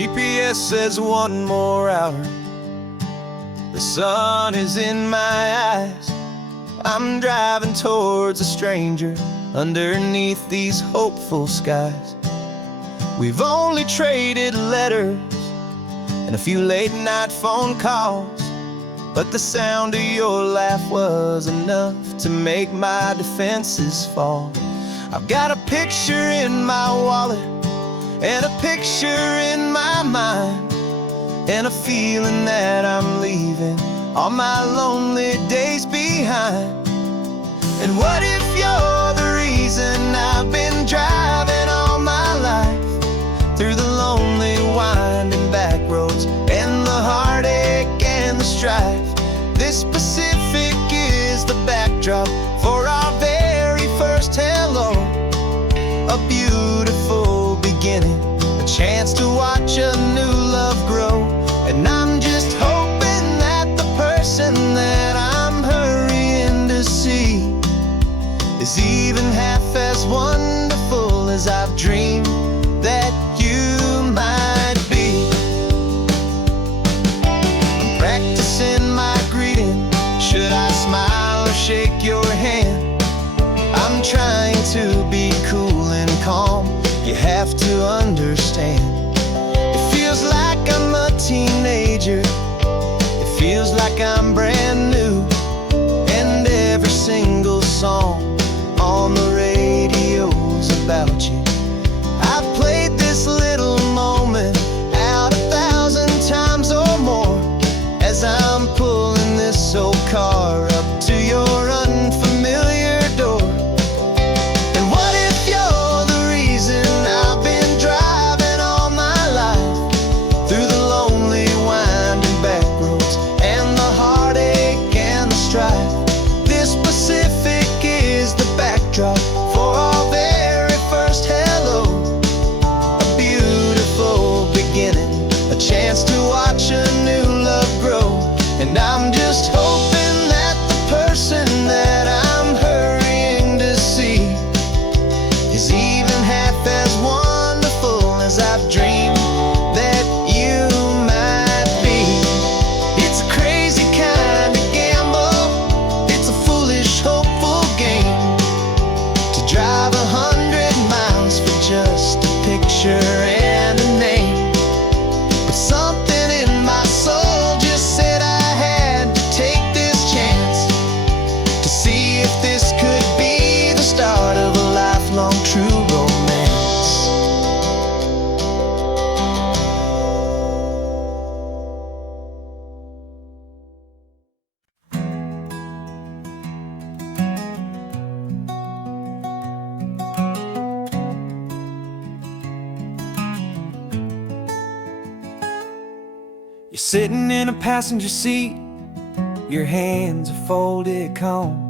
GPS says one more hour. The sun is in my eyes. I'm driving towards a stranger underneath these hopeful skies. We've only traded letters and a few late night phone calls, but the sound of your laugh was enough to make my defenses fall. I've got a picture in my wallet and a picture in my mind, and a feeling that I'm leaving all my lonely days behind. And what if you're the reason I've been driving all my life, through the lonely winding back roads and the heartache and the strife? This Pacific is the backdrop for our very first hello. A beautiful beginning, a chance to watch a new love grow. And I'm just hoping that the person that I'm hurrying to see is even half as wonderful as I've dreamed that you might be. I'm practicing my greeting. Should I smile or shake your hand? I'm trying to be cool and calm. You have to understand. It feels like I'm a teenager. It feels like I'm brand new. And every single song on the radio's about you. I've played this little moment out 1,000 times or more, as I'm pulling this old car up to your unfamiliar door. And what if you're the reason I've been driving all my life, through the lonely winding back roads and the heartache and the strife? This Pacific is the backdrop for our very first hello. A beautiful beginning, a chance to watch a new love grow. And I'm just hoping that the person that I'm hurrying to see is even half as wonderful as I've dreamed that you might be. It's a crazy kind of gamble. It's a foolish, hopeful game to drive 100 miles for just a picture and a name. But something in my soul just said I had to take this chance to see if this could be the start of a lifelong true romance. You're sitting in a passenger seat, your hands are folded calm.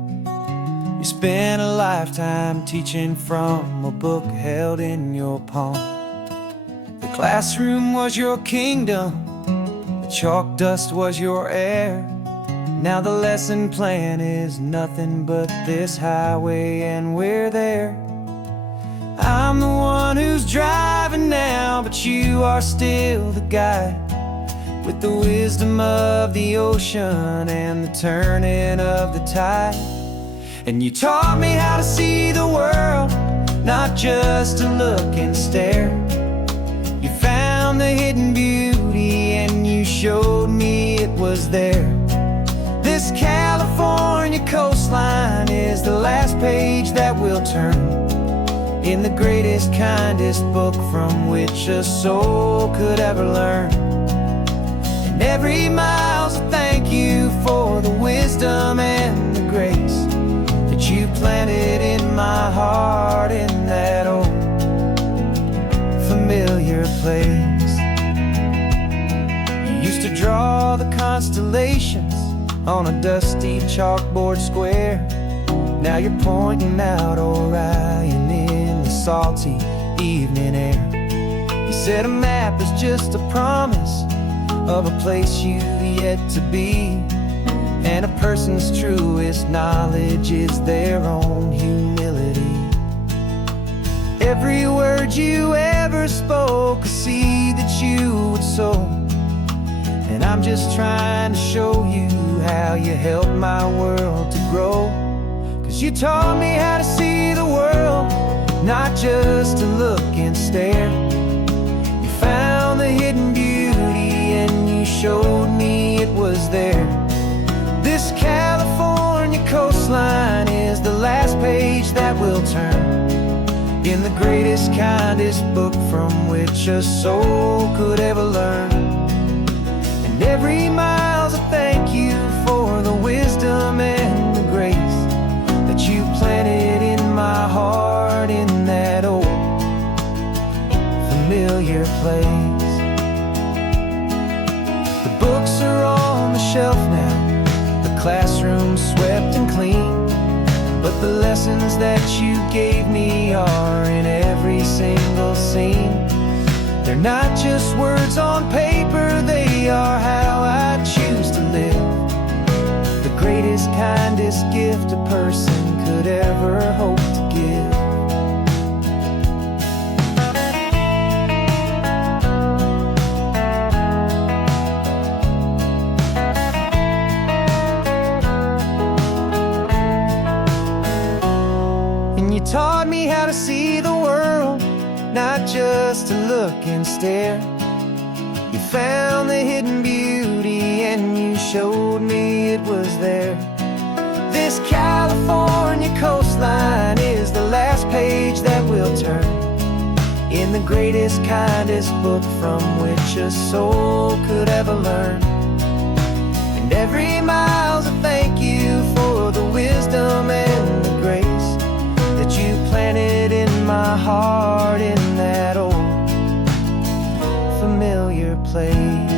You spent a lifetime teaching from a book held in your palm. The classroom was your kingdom, the chalk dust was your air. Now the lesson plan is nothing but this highway and we're there. I'm the one who's driving now, but you are still the guide, with the wisdom of the ocean and the turning of the tide. And you taught me how to see the world, not just to look and stare. You found the hidden beauty and you showed me it was there. This California coastline is the last page that we'll turn in the greatest, kindest book from which a soul could ever learn. And every mile's a thank you for the wisdom and the grace that you planted in my heart in that old familiar place. You used to draw the constellations on a dusty chalkboard square. Now you're pointing out Orion in the salty evening air. You said a map is just a promise of a place you've yet to be, and a person's truest knowledge is their own humility. Every word you ever spoke, a seed that you soul. And I'm just trying to show you how you helped my world to grow. 'Cause you taught me how to see the world, not just to look and stare. You found the hidden beauty and you showed me it was there. This California coastline is the last page that we'll turn in the greatest, kindest book from which a soul could ever learn. And every mile's a thank you for the wisdom and the grace that you planted in my heart in that old familiar place. The books are on the shelf now, the classroom swept and clean, but the lessons that you gave me are in every single scene. They're not just words on paper, they are how I choose to live. The greatest, kindest gift a person could ever hope to give. You taught me how to see the world, not just to look and stare. You found the hidden beauty and you showed me it was there. This California coastline is the last page that we'll turn in the greatest, kindest book from which a soul could ever learn. And every mile's a thank you for the wisdom and the grace that you planted in my heart in that old familiar place.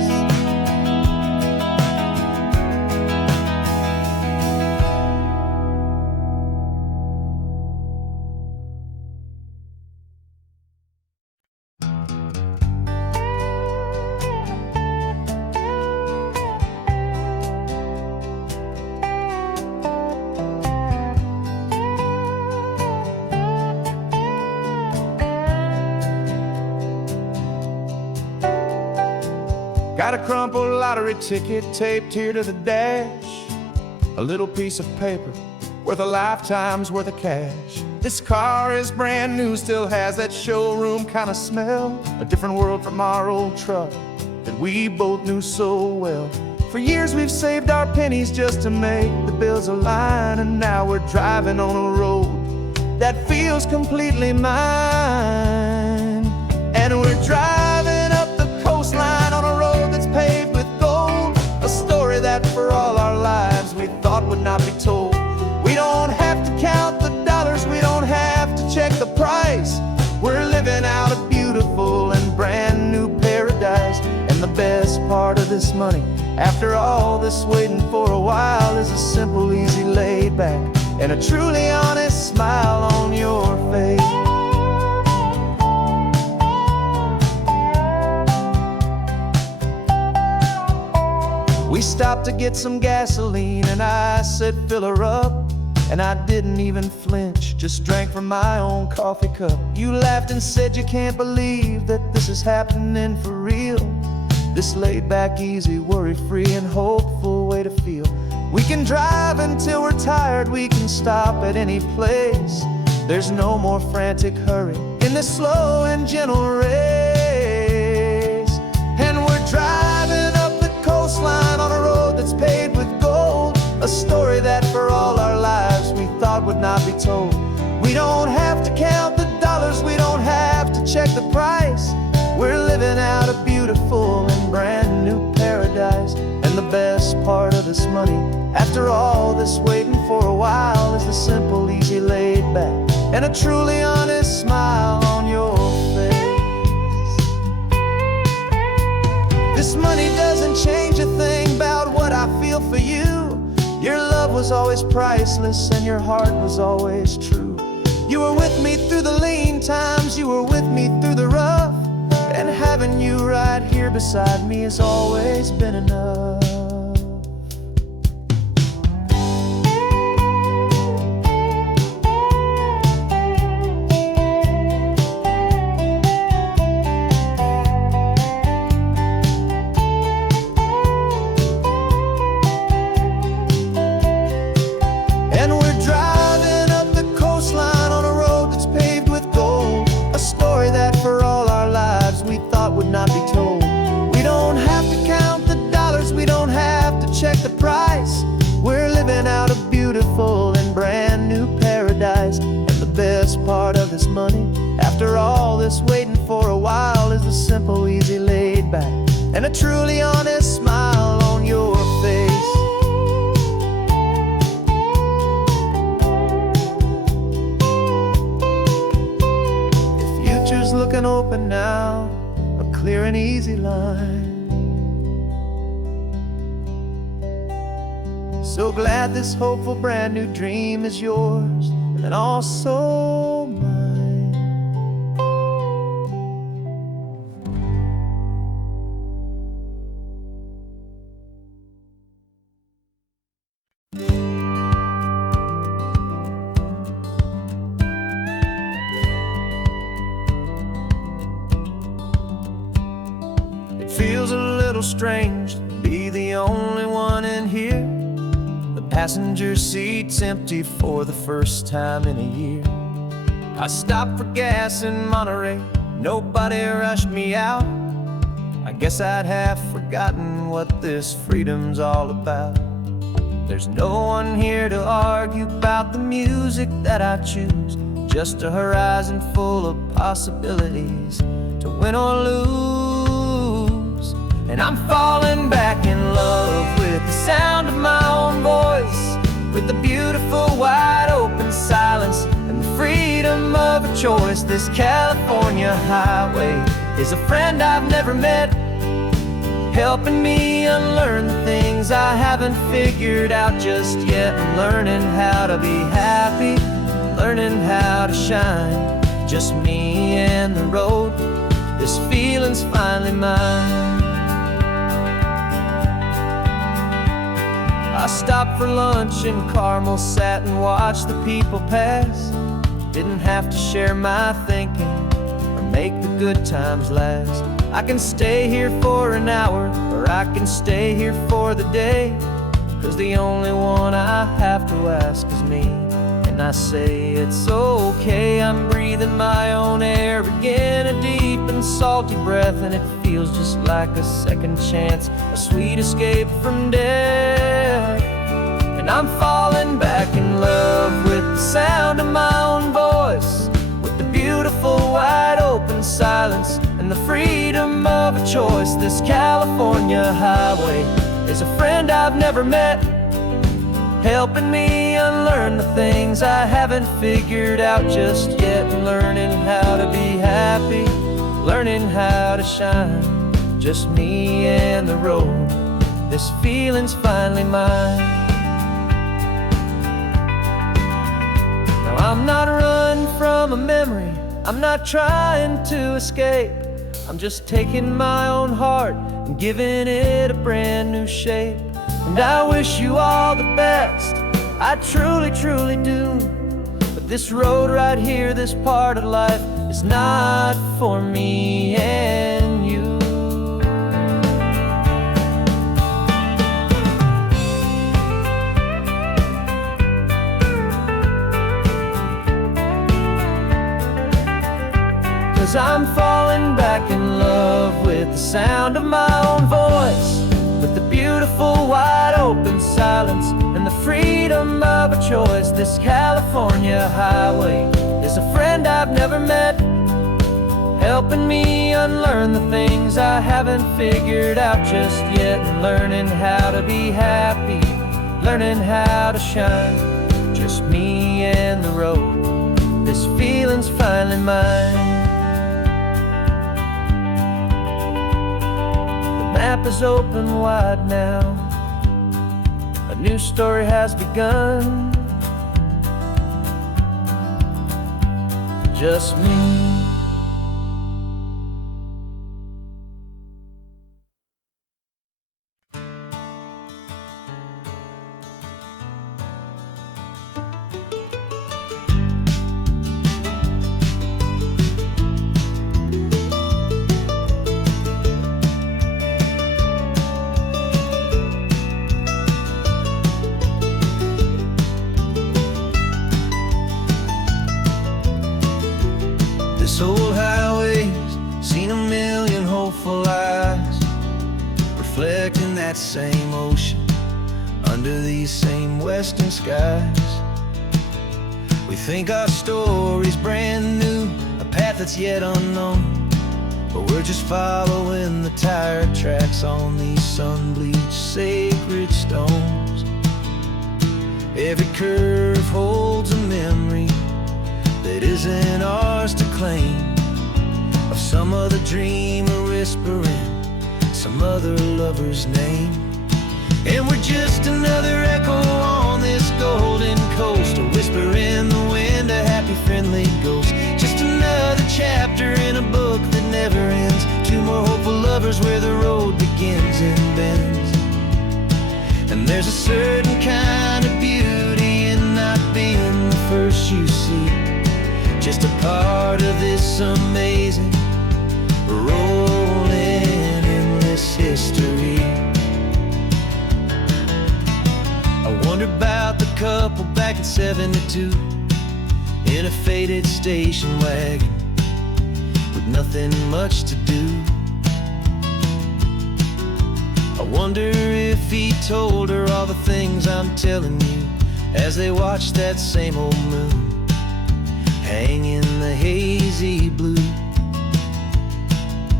Got a crumpled lottery ticket taped here to the dash, a little piece of paper worth a lifetime's worth of cash. This car is brand new, still has that showroom kind of smell, a different world from our old truck that we both knew so well. For years we've saved our pennies just to make the bills align, and now we're driving on a road that feels completely mine. And we're driving up the coastline on a road that's paved with gold, a story that for all our lives we thought would not be told. We don't have to count the dollars, we don't have to check the price. We're living out a beautiful and brand new paradise. And the best part of this money, after all this waiting for a while, is a simple, easy, laid back and a truly honest smile on your face. We stopped to get some gasoline and I said fill her up, and I didn't even flinch, just drank from my own coffee cup. You laughed and said you can't believe that this is happening for real. This laid back, easy, worry-free and hopeful way to feel. We can drive until we're tired, we can stop at any place. There's no more frantic hurry in this slow and gentle race. And we're driving up the coastline on a road that's paved with gold, a story that for all our lives we thought would not be told. We don't have to count the dollars, we don't have to check the price. We're living out a beautiful and brand new paradise. And the best part of this money, after all this waiting for a while, is the simple, easy, laid back and a truly honest smile on your face. This money doesn't change a thing about what I feel for you. Your love was always priceless and your heart was always true. You were with me through the lean times, you were with me through the rough, and having you right here beside me has always been enough. part of this money. After all this waiting for a while is a simple, easy, laid back, and a truly honest smile on your face. The future's looking open now, a clear and easy line. So glad this hopeful brand new dream is yours and also mine. It feels a little strange to be the only one in here. Passenger seat's empty for the first time in a year. I stopped for gas in Monterey, nobody rushed me out. I guess I'd half forgotten what this freedom's all about. There's no one here to argue about the music that I choose, just a horizon full of possibilities to win or lose. And I'm falling back in love with the sound of my own voice, with the beautiful wide open silence and the freedom of a choice. This California highway is a friend I've never met, helping me unlearn the things I haven't figured out just yet. I'm learning how to be happy, learning how to shine, just me and the road. This feeling's finally mine. I stopped for lunch in Carmel, sat and watched the people pass. Didn't have to share my thinking or make the good times last. I can stay here for an hour, or I can stay here for the day, 'cause the only one I have to ask is me. And I say it's okay, I'm breathing my own air again, a deep and salty breath, and it feels just like a second chance, a sweet escape from death. And I'm falling back in love with the sound of my own voice, with the beautiful wide open silence and the freedom of a choice. This California highway is a friend I've never met, helping me unlearn the things I haven't figured out just yet. Learning how to be happy, learning how to shine, just me and the road. This feeling's finally mine. Now I'm not running from a memory, I'm not trying to escape. I'm just taking my own heart and giving it a brand new shape. And I wish you all the best, I truly, truly do. But this road right here, this part of life, is not for me and you. 'Cause I'm falling back in love with the sound of my own voice, with the beautiful wide open silence and the freedom of a choice. This California highway is a friend I've never met, helping me unlearn the things I haven't figured out just yet. And learning how to be happy, learning how to shine, just me and the road. This feeling's finally mine. The map is open wide now, a new story has begun. Just me. This old highway's seen a million hopeful eyes, reflecting that same ocean under these same western skies. We think our story's brand new, a path that's yet unknown, but we're just following the tire tracks on these sun-bleached sacred stones. Every curve holds a memory that isn't ours to claim, of some other dreamer whispering some other lover's name. And we're just another echo on this golden coast, a whisper in the wind, a happy friendly ghost. Just another chapter in a book that never ends, two more hopeful lovers where the road begins and bends. And there's a certain kind of beauty in not being the first you see, just a part of this amazing rolling endless history. I wonder about the couple back in '72 in a faded station wagon with nothing much to do. I wonder if he told her all the things I'm telling you as they watched that same old moon hang in the hazy blue.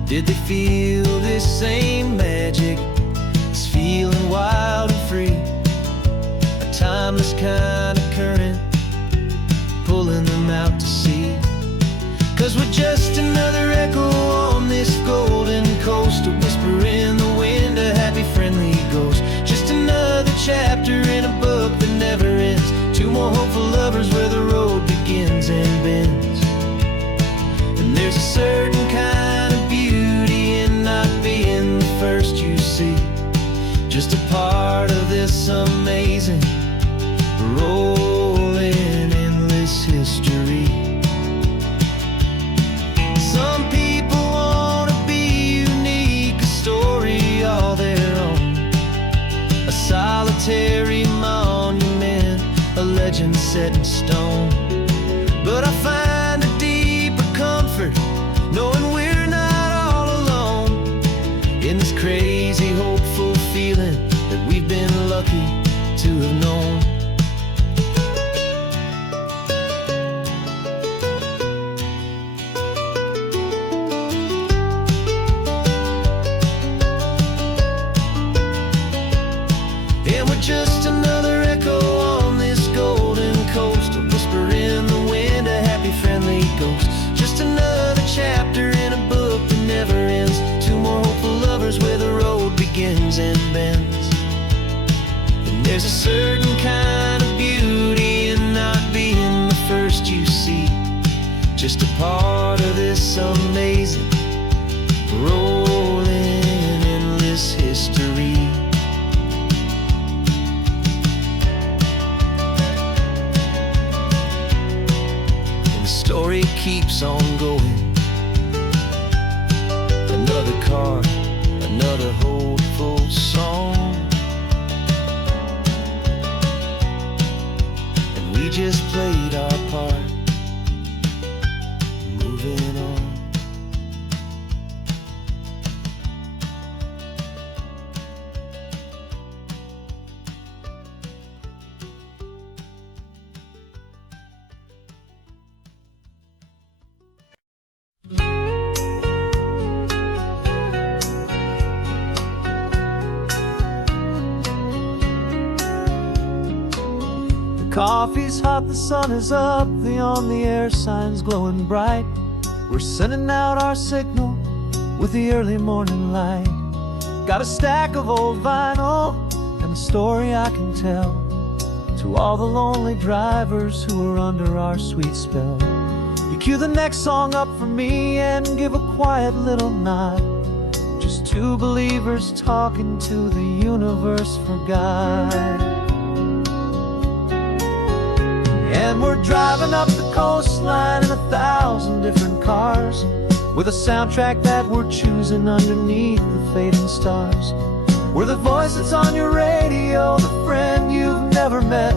Did they feel this same magic, this feeling wild and free, a timeless kind of current pulling them out to sea? 'Cause we're just another echo on this golden coast, a whisper in the wind, a happy friendly ghost. Just another chapter in a book that never ends, two more hopeful lovers where the road begins and bends. And there's a certain kind of beauty in not being the first you see, just a part of this amazing rolling endless history. Some people want to be unique, a story all their own, a solitary monument, a legend set in stone. But I find a deeper comfort knowing we're not all alone in this crazy hopeful feeling that we've been lucky to have known. And we're just another echo on this golden coast, a whisper in the wind, a happy friendly ghost. Just another chapter in a book that never ends, two more hopeful lovers where the road begins and bends. And there's a certain kind of beauty in not being the first you see, just a part of this amazing rolling endless history. Story keeps on going, another card, another hopeful song, and we just played our part, moving on. Coffee's hot, the sun is up, the on-the-air sign's glowing bright. We're sending out our signal with the early morning light. Got a stack of old vinyl and a story I can tell to all the lonely drivers who are under our sweet spell. You cue the next song up for me and give a quiet little nod, just two believers talking to the universe for God. And we're driving up the coastline in 1,000 different cars, with a soundtrack that we're choosing underneath the fading stars. We're the voice that's on your radio, the friend you've never met,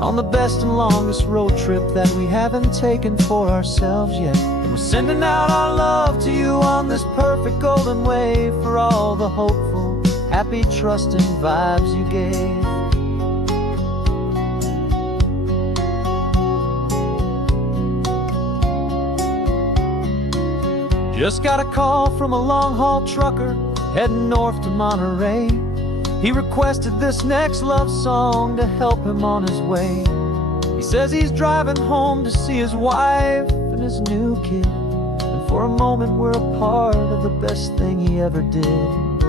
on the best and longest road trip that we haven't taken for ourselves yet. And we're sending out our love to you on this perfect golden wave, for all the hopeful, happy, trusting vibes you gave. Just got a call from a long-haul trucker heading north to Monterey. He requested this next love song to help him on his way. He says he's driving home to see his wife and his new kid, and for a moment we're a part of the best thing he ever did.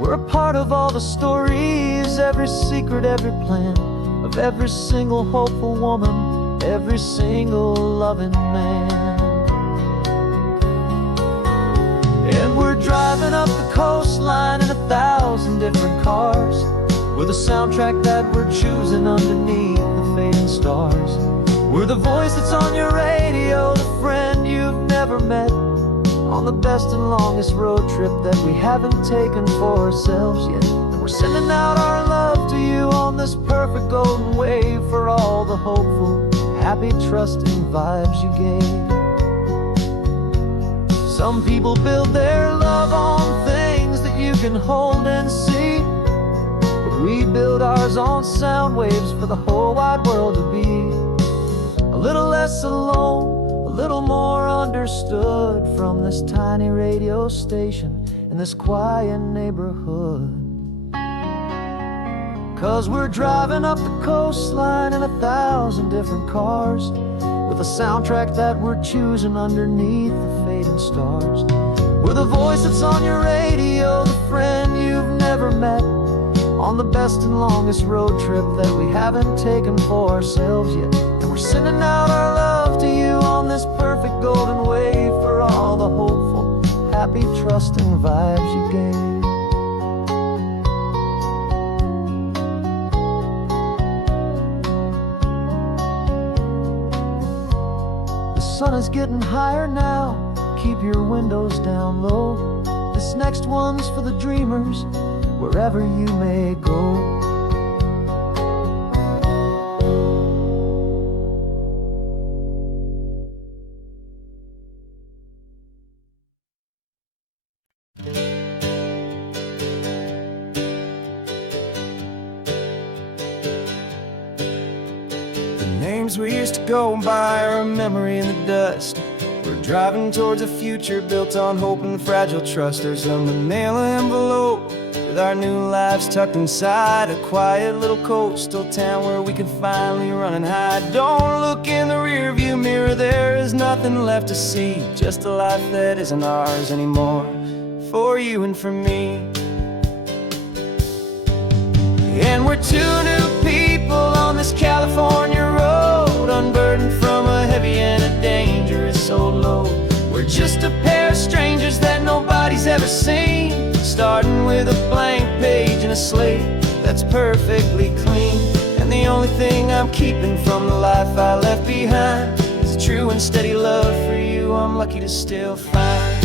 We're a part of all the stories, every secret, every plan, of every single hopeful woman, every single loving man. And we're driving up the coastline in 1,000 different cars. We're the soundtrack that we're choosing underneath the fading stars. We're the voice that's on your radio, the friend you've never met, on the best and longest road trip that we haven't taken for ourselves yet. And we're sending out our love to you on this perfect golden wave for all the hopeful, happy, trusting vibes you gave. Some people build their love on things that you can hold and see, but we build ours on sound waves for the whole wide world to be a little less alone, a little more understood from this tiny radio station in this quiet neighborhood. 'Cause we're driving up the coastline in 1,000 different cars, with a soundtrack that we're choosing underneath the fading stars. We're the voice that's on your radio, the friend you've never met, on the best and longest road trip that we haven't taken for ourselves yet. And we're sending out our love to you on this perfect golden wave for all the hopeful, happy, trusting vibes you gave. The sun is getting higher now, keep your windows down low. This next one's for the dreamers, wherever you may go. The names we used to go by are a memory in the dust. We're driving towards a future built on hope and fragile trust. There's a manila envelope with our new lives tucked inside, a quiet little coastal town where we can finally run and hide. Don't look in the rearview mirror, there is nothing left to see, just a life that isn't ours anymore, for you and for me. And we're two new people on this California road, unburdened from a heavy and a dangerous old load. We're just a pair of strangers that nobody's ever seen, starting with a blank page and a slate that's perfectly clean. And the only thing I'm keeping from the life I left behind is a true and steady love for you I'm lucky to still find.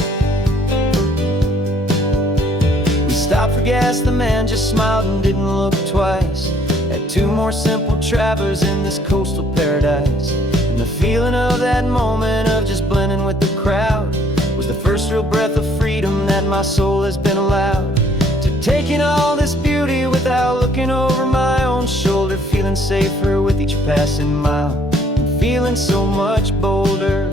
We stopped for gas, the man just smiled and didn't look twice. Had two more simple travelers in this coastal paradise, and the feeling of that moment of just blending with the crowd was the first real breath of freedom that my soul has been allowed to take in all this beauty without looking over my own shoulder, feeling safer with each passing mile and feeling so much bolder.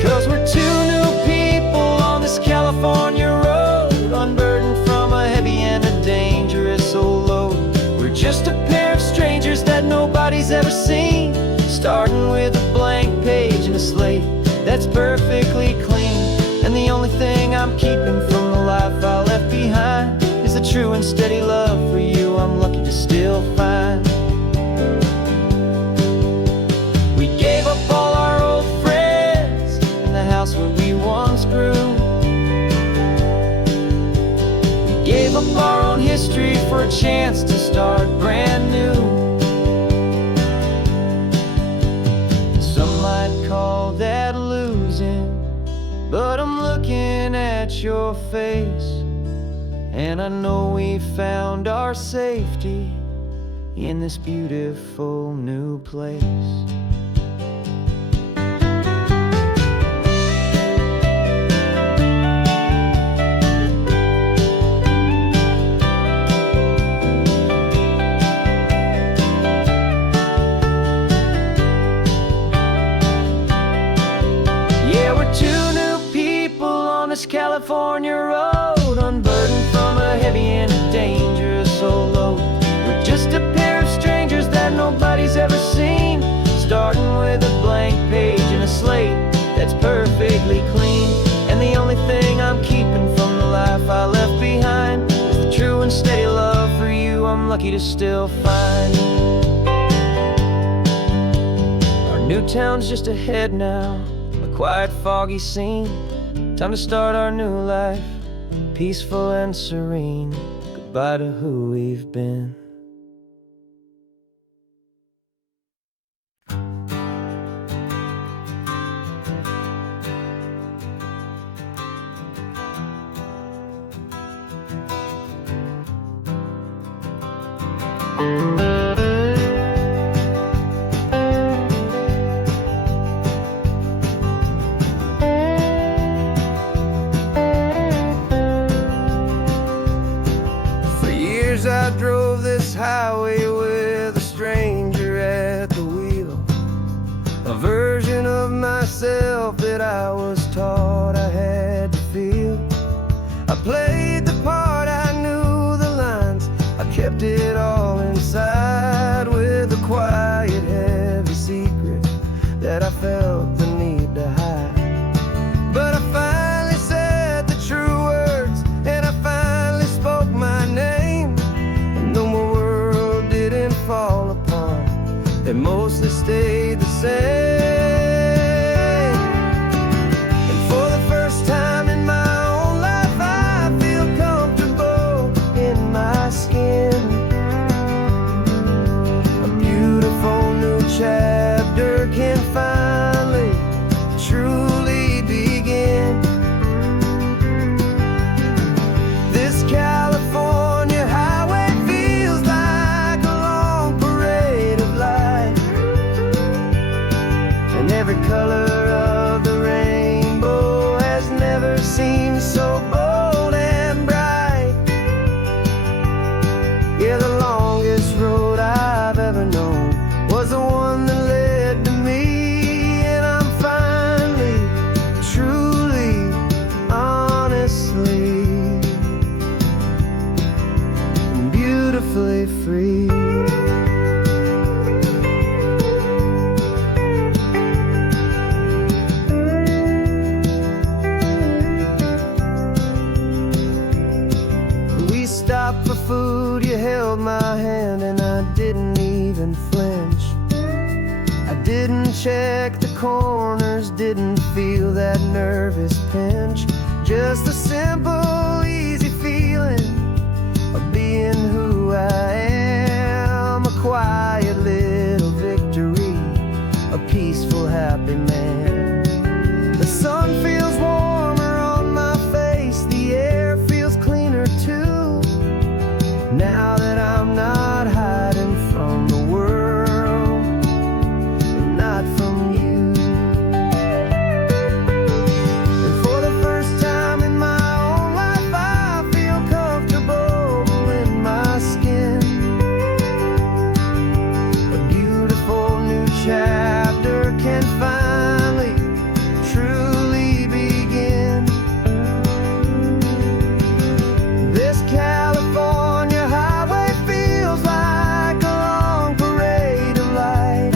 'Cause we're two new people on this California road, unburdened from a heavy and a dangerous old load. We're just a pair of strangers that nobody's ever seen, starting with a blank page and a slate that's perfectly clean. And the only thing I'm keeping from the life I left behind is a true and steady love for you I'm lucky to still find. We gave up all our old friends in the house where we once grew. We gave up our own history for a chance to start brand new. Some might call that losing, but I'm looking at your face, and I know we found our safety in this beautiful new place. Yeah, we're California road, unburdened from a heavy and a dangerous old load. We're just a pair of strangers that nobody's ever seen, starting with a blank page and a slate that's perfectly clean. And the only thing I'm keeping from the life I left behind is the true and steady love for you I'm lucky to still find. Our new town's just ahead now, a quiet, foggy scene. Time to start our new life, peaceful and serene. Goodbye to who we've been. For years I drove this highway with a stranger at the wheel, a version of myself that I was taught I had to feel. I played the part, I knew the lines, I kept it all inside with a quiet, heavy secret that I felt the need to hide. But I finally said the true words, and I finally spoke my name. And though my world didn't fall apart, it mostly stayed the same. And for the first time in my own life, I feel comfortable in my skin. A beautiful new chapter can finally truly begin. This California highway feels like a long parade of light, and every color of the rainbow has never seemed so bold and bright. Yeah, the longest road I've ever known was the one that led to me, and I'm finally, truly, honestly, and beautifully free. We stopped for food, you held my hand, and I didn't even flinch. I didn't check the corners, didn't feel that nervous pinch. Just a simple, easy feeling of being who I am. A quiet little victory, a peaceful, happy man. The sun feels warmer on my face, the air feels cleaner too, now that I'm not hiding from the world, and not from you. And for the first time in my own life, I feel comfortable in my skin. A beautiful new chapter can finally truly begin. This California highway feels like a long parade of light,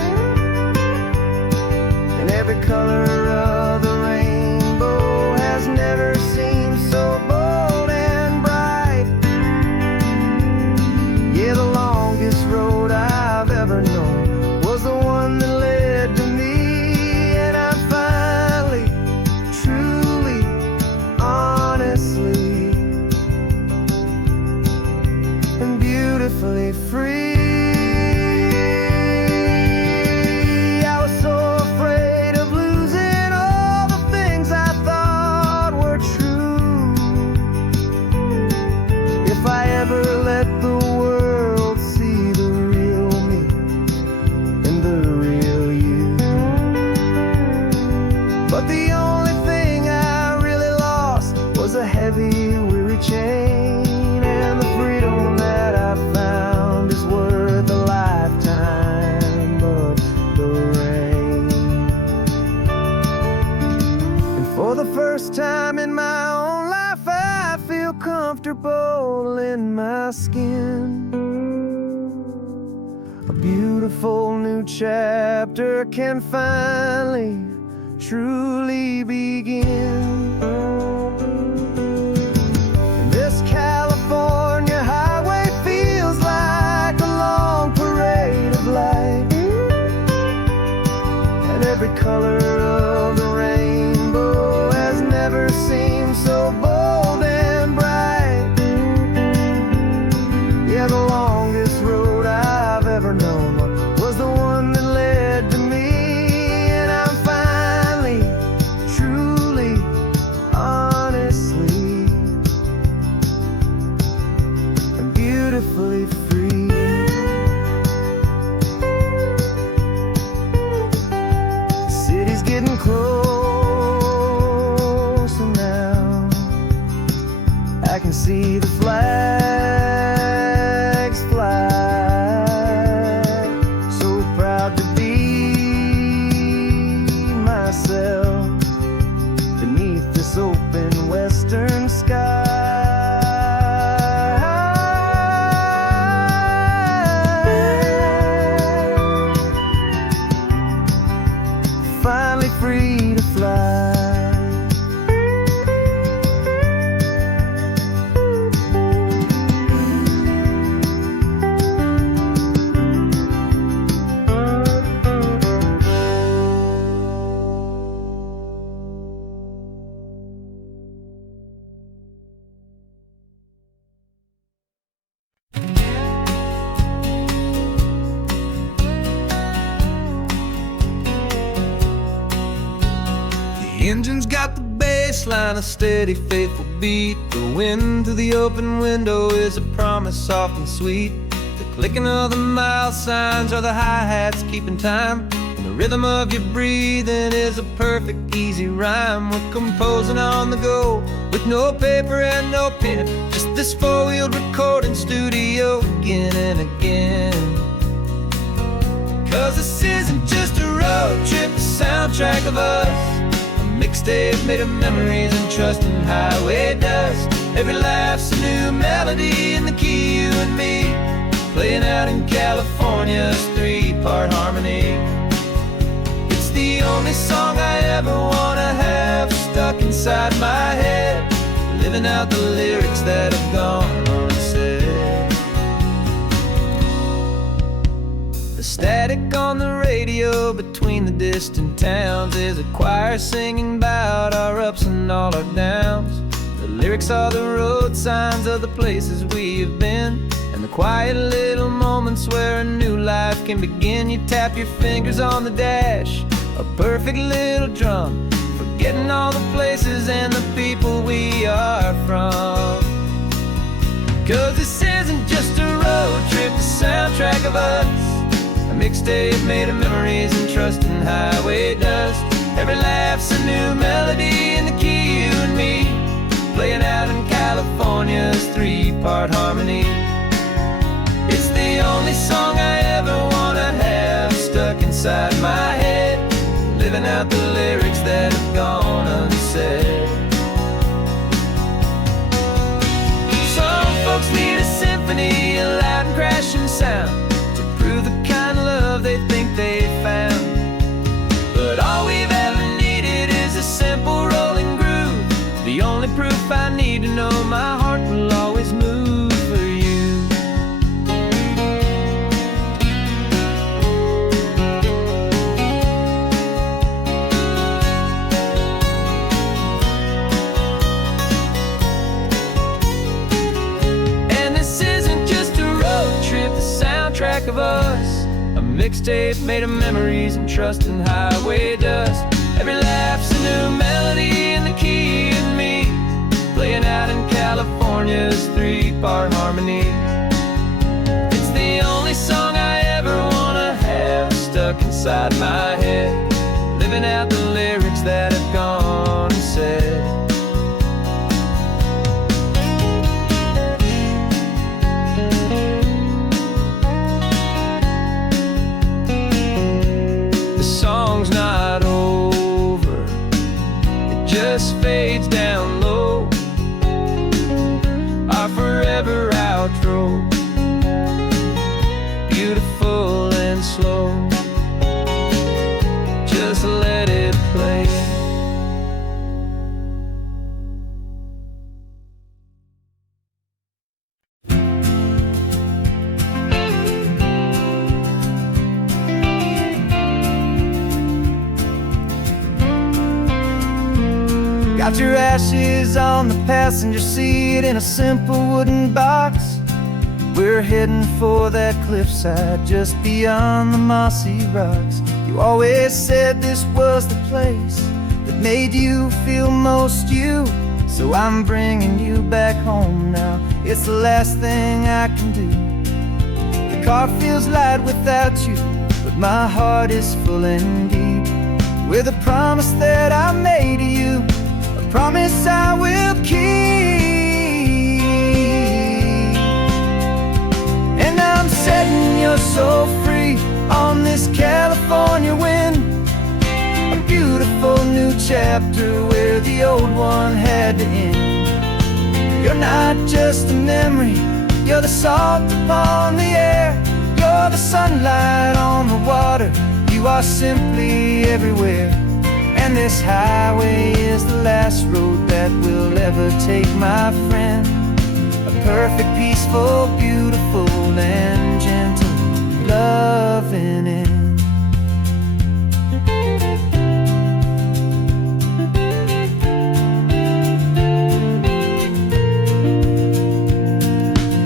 and every color of the rainbow has never seemed so bold and bright. Yeah, the longest road I've ever known was the one that led to me, and I'm finally, truly, honestly, and beautifully free. I was so afraid of losing all the things I thought were true. If I ever let the world see the real me and the real you. But the only thing I really lost was a heavy, weary chain, and the freedom that I found is worth a lifetime of the rain. And for the first time in my own life, comfortable in my skin. A beautiful new chapter can finally, truly begin. This California highway feels like a long parade of light, and every color of the rainbow has never seemed so bold and bright. Yeah, the longest road I've ever known was the one that led to me, and I'm finally, truly, honestly, and beautifully free. The city's getting closer now. I can see the flags fly. So proud to be myself beneath this open western sky. Finally free to fly. The engine's got the bass line, a steady, faithful beat. The wind through the open window is a promise soft and sweet. The clicking of the mile signs are the hi-hats keeping time, and the rhythm of your breathing is a perfect, easy rhyme. We're composing on the go with no paper and no pen, just this four-wheeled recording studio again and again. Cause this isn't just a road trip, the soundtrack of us, a mixtape made of memories and trust in highway dust. Every laugh's a new melody in the key, you and me, playing out in California's three-part harmony. It's the only song I ever wanna have stuck inside my head, living out the lyrics that have gone unsaid. The static on the radio between the distant towns is a choir singing about our ups and all our downs. The lyrics are the road signs of the places we have been, and the quiet little moments where a new life can begin. You tap your fingers on the dash, a perfect little drum, forgetting all the places and the people we are from. Cause this isn't just a road trip, the soundtrack of us, a mixtape made of memories and trust in highway dust. Every laugh's a new melody in the key, you and me, playing out in California's three-part harmony. It's the only song I ever wanna have stuck inside my head, living out the lyrics that have gone unsaid. Some folks need a symphony, a loud and crashing sound, to prove the kind of love they think they found. But all we've ever needed is a simple rolling groove, the only proof I need to know my heart will always move for you. And this isn't just a road trip, the soundtrack of us, a mixtape made of memories and trust in highway dust. Every laugh's a new melody in the key, you and me, playing out in California's three-part harmony. It's the only song I ever wanna have stuck inside my head, living out the lyrics that have gone unsaid. The song's not over, it just fades down low. Got your ashes on the passenger seat in a simple wooden box. We're heading for that cliffside just beyond the mossy rocks. You always said this was the place that made you feel most you. So I'm bringing you back home now. It's the last thing I can do. The car feels light without you, but my heart is full and deep with a promise that I made to you, a promise I will keep. And I'm setting your soul free on this California wind, a beautiful new chapter where the old one had to end. You're not just a memory, you're the salt upon the air, you're the sunlight on the water, you are simply everywhere. And this highway is the last road that will ever take, my friend. A perfect, peaceful, beautiful, and gentle loving end.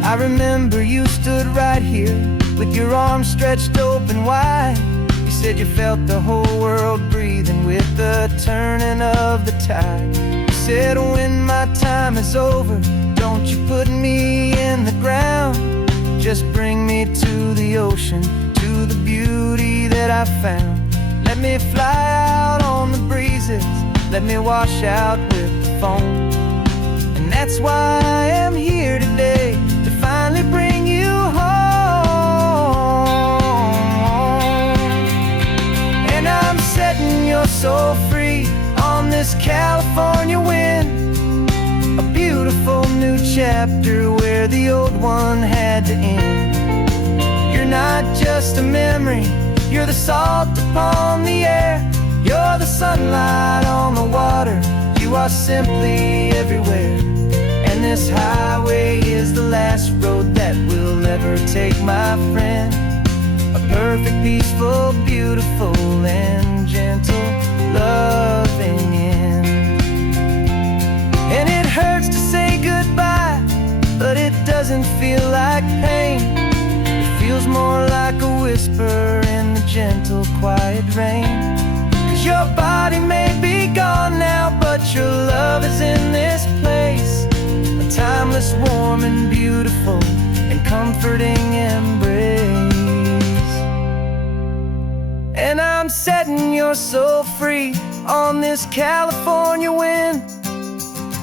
I remember you stood right here with your arms stretched open wide. You said you felt the whole world breathing with the turning of the tide. You said when my time is over, don't you put me in the ground, just bring me to the ocean, to the beauty that I found. Let me fly out on the breezes, let me wash out with the foam. And that's why I am here today, to finally bring you home. And I'm setting your soul free on this California wind, a beautiful new chapter where the old one had to end. You're not just a memory, you're the salt upon the air, you're the sunlight on the water, you are simply everywhere. And this highway is the last road that we'll ever take, my friend. A perfect, peaceful, beautiful, and gentle loving end. And it hurts to say goodbye, but it doesn't feel like pain. It feels more like a whisper in the gentle, quiet rain. 'Cause your body may be gone now, but your love is in this place, a timeless, warm, and beautiful, and comforting embrace. And I'm setting your soul free on this California wind,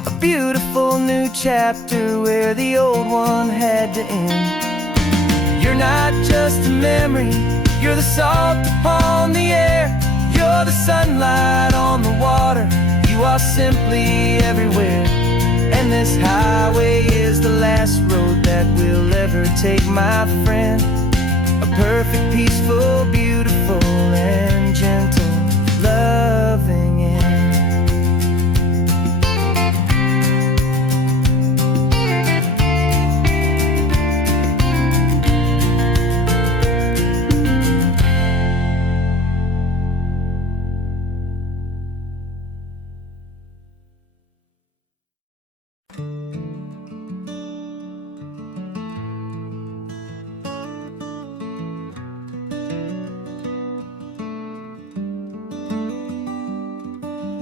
a beautiful new chapter where the old one had to end. You're not just a memory, you're the salt upon the air, you're the sunlight on the water, you are simply everywhere. And this highway is the last road that we'll ever take, my friend. A perfect, peaceful, beautiful, and gentle loving end.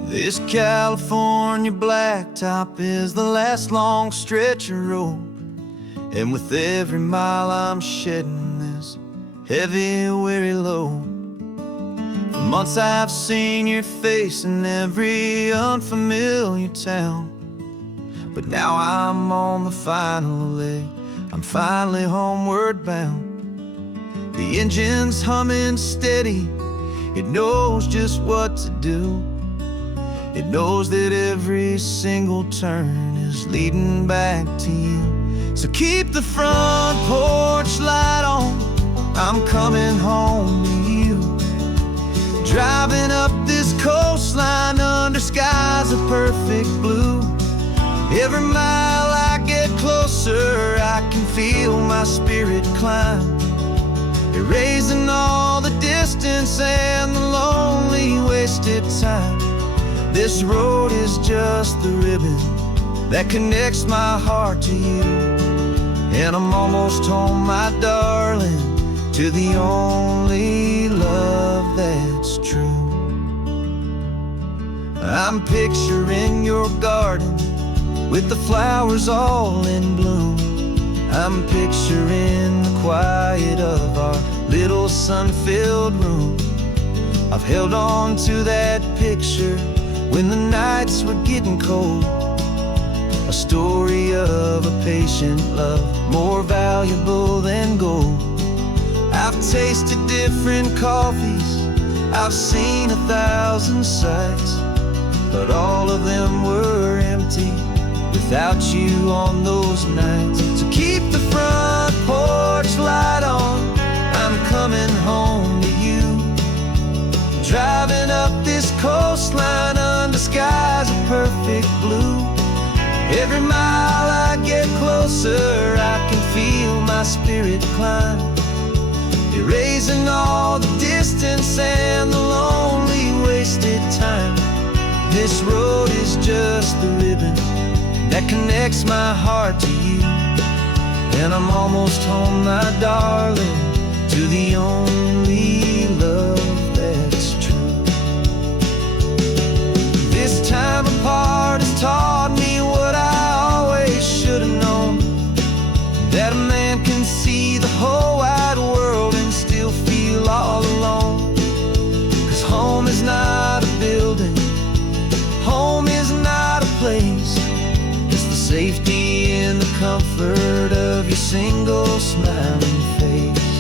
This California blacktop is the last long stretch of road, and with every mile I'm shedding this heavy, weary load. For months I've seen your face in every unfamiliar town, but now I'm on the final leg, I'm finally homeward bound. The engine's humming steady, it knows just what to do. It knows that every single turn is leading back to you. So keep the front porch light on, I'm coming home to you. Driving up this coastline under skies of perfect blue. Every mile I get closer, I can feel my spirit climb, erasing all the distance and the lonely wasted time. This road is just the ribbon that connects my heart to you. And I'm almost home, my darling, to the only love that's true. I'm picturing your garden with the flowers all in bloom. I'm picturing the quiet of our little sun-filled room. I've held on to that picture when the nights were getting cold. A story of a patient love, more valuable than gold. I've tasted different coffees, I've seen 1,000 sights, but all of them were empty without you on those nights. So keep the front porch light on, I'm coming home to you. Driving up this coastline under skies of perfect blue. Every mile I get closer, I can feel my spirit climb, erasing all the distance and the lonely wasted time. This road is just the ribbon that connects my heart to you. And I'm almost home, my darling, to the only love that's true. This time apart has taught me what I always should have known, that a man can see the whole wide world and still feel all alone. 'Cause home is not a building, home is not a place, it's the safety and the comfort of your single smiling face.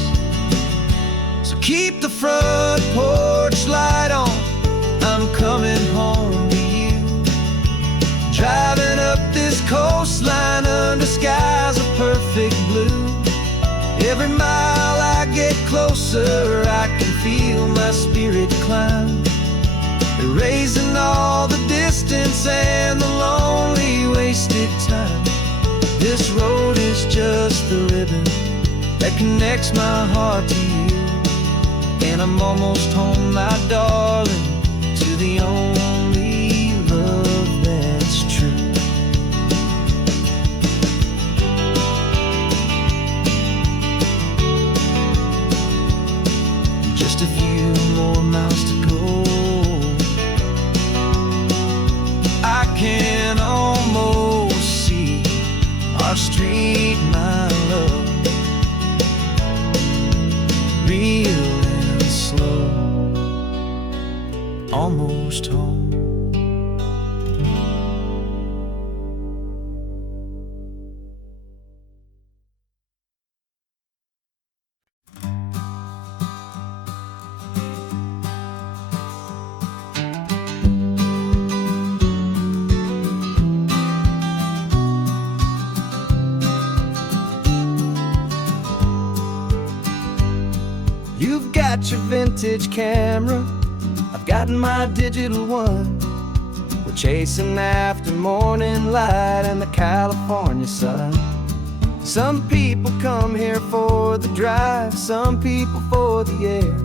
So keep the front porch light on, I'm coming home to you. Driving up this coastline under skies of perfect blue. Every mile I get closer, I can feel my spirit climb, erasing all the distance and the lonely wasted time. This road is just the ribbon that connects my heart to you. And I'm almost home, my darling, to the only love that's true. Just a few more miles to go, I can almost see our street, my love, real and slow, almost home. You've got your vintage camera, I've got my digital one. We're chasing after morning light and the California sun. Some people come here for the drive, some people for the air.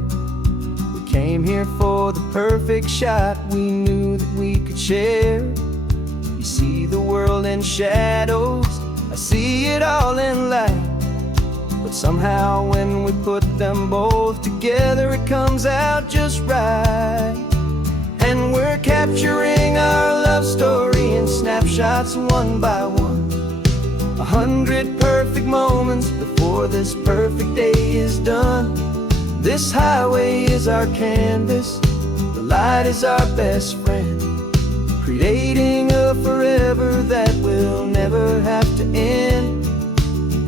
We came here for the perfect shot we knew that we could share. You see the world in shadows, I see it all in light. But somehow when we put them both together, it comes out just right. And we're capturing our love story in snapshots one by one. 100 perfect moments before this perfect day is done. This highway is our canvas, the light is our best friend, creating a forever that will never have to end.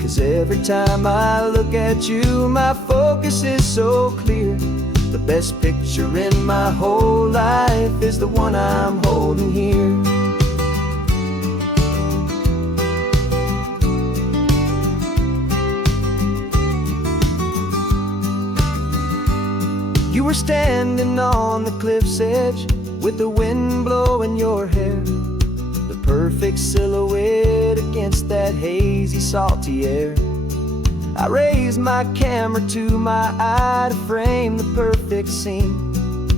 'Cause every time I look at you, my focus is so clear. The best picture in my whole life is the one I'm holding here. You were standing on the cliff's edge with the wind blowing your hair, the perfect silhouette against that hazy, salty air. I raised my camera to my eye to frame the perfect scene,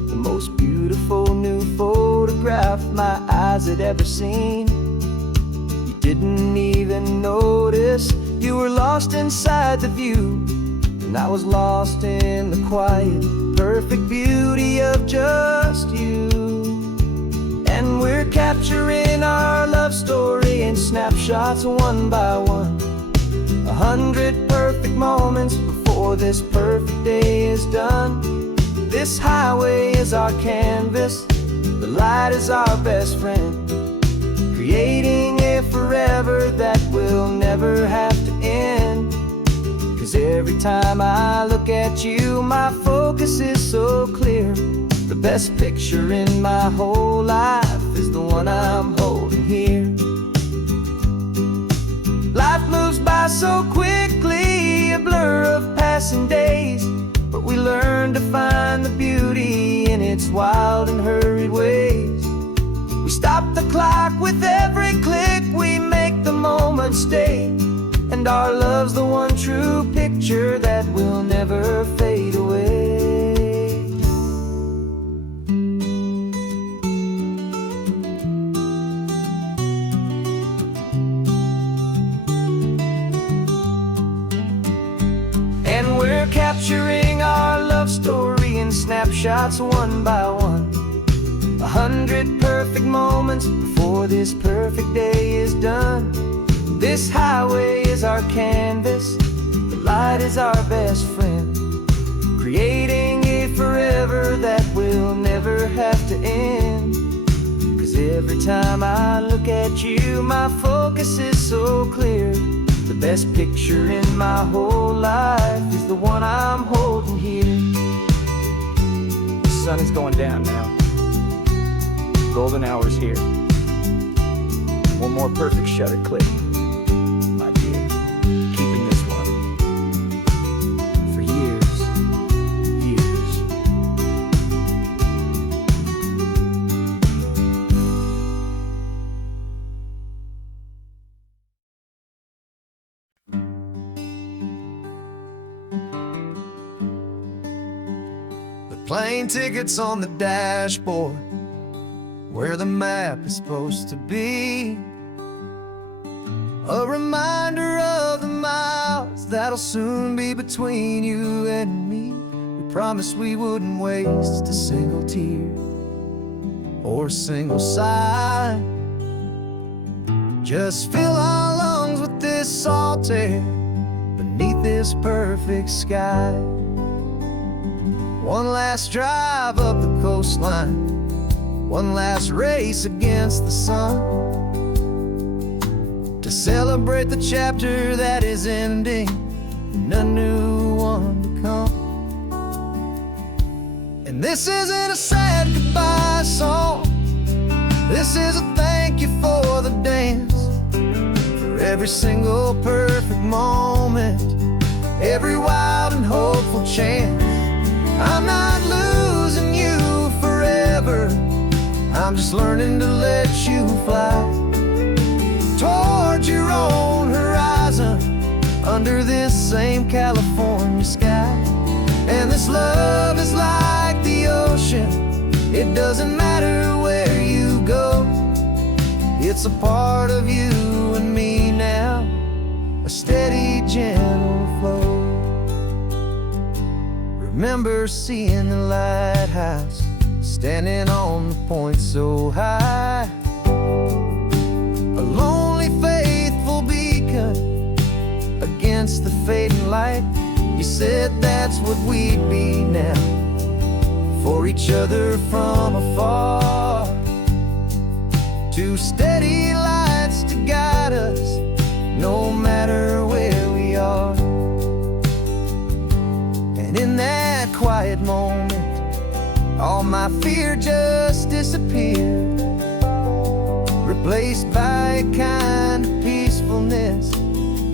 the most beautiful new photograph life my eyes had ever seen. You didn't even notice you were lost inside the view, and I was lost in the quiet, perfect beauty of just you. And we're capturing our love story in snapshots one by one. 100 perfect moments before this perfect day is done. This highway is our canvas, the light is our best friend, creating a forever that will never have to end. 'Cause every time I look at you, my focus is so clear. The best picture in my whole life is the one I'm holding here. Life moves by so quickly, a blur of passing days, but we learn to find the beauty in its wild and hurried ways. We stop the clock with every click, we make the moment stay, and our love's the one true picture that will never fade away. And we're capturing our love story in snapshots one by one. 100 perfect moments before this perfect day is done. This highway is our canvas, the light is our best friend, creating a forever that will never have to end. 'Cause every time I look at you, my focus is so clear. The best picture in my whole life is the one I'm holding here. The sun is going down now. Golden hour's here. One more perfect shutter click, my dear. Keeping this one for years, years. The plane tickets on the dashboard, where the map is supposed to be. A reminder of the miles that'll soon be between you and me. We promised we wouldn't waste a single tear or a single sigh. Just fill our lungs with this salt air beneath this perfect sky. One last drive up the coastline, one last race against the sun, to celebrate the chapter that is ending and a new one to come. And this isn't a sad goodbye song, this is a thank you for the dance, for every single perfect moment, every wild and hopeful chance. I'm not losing you forever, I'm just learning to let you fly towards your own horizon, under this same California sky. And this love is like the ocean, it doesn't matter where you go, it's a part of you and me now, a steady, gentle flow. Remember seeing the lighthouse, standing on the point so high, a lonely, faithful beacon against the fading light. You said that's what we'd be now, for each other from afar. Two steady lights to guide us, no matter where we are. And in that quiet moment, all my fear just disappeared, replaced by a kind of peacefulness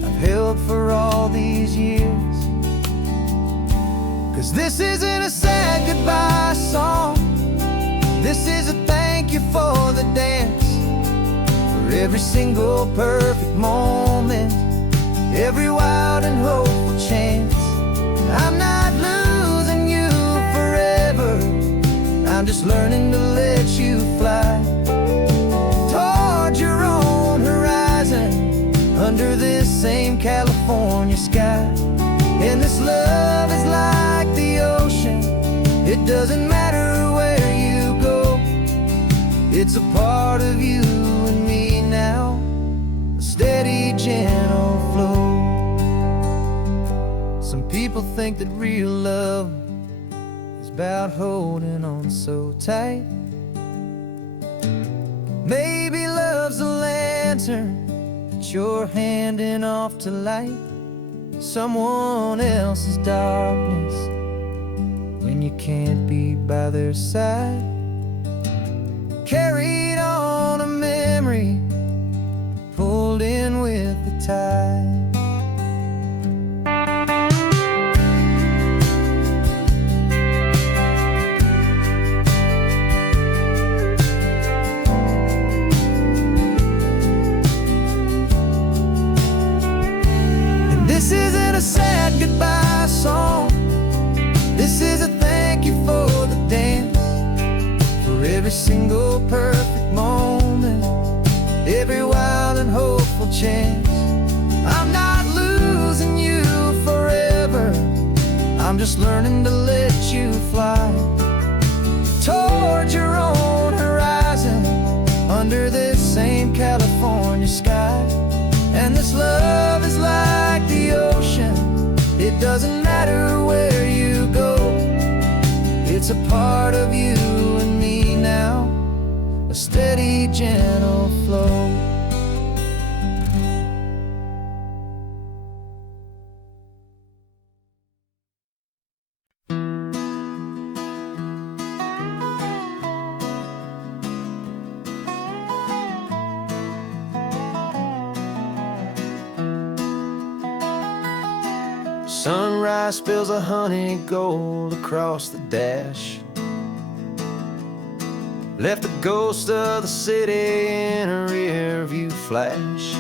I've held for all these years. 'Cause this isn't a sad goodbye song, this is a thank you for the dance, for every single perfect moment, every wild and hopeful chance. I'm not losing you forever, I'm just learning to let you fly It's a part of you and me now, a steady, gentle flow. Some people think that real love is about holding on so tight. Maybe love's a lantern that you're handing off to light someone else's darkness when you can't be by their side. Carried on a memory, pulled in with the tide. This isn't a sad goodbye song. This is a thank you for the dance, for every single perfect moment, every wild and hopeful chance. I'm not losing you forever, I'm just learning to let you fly toward your own horizon, under this same California sky. And this love is like the ocean, it doesn't matter where you go. It's a part of you and me now, a steady, gentle flow. Sunrise spills a honey gold across the dash, left the ghost of the city in a rear view flash.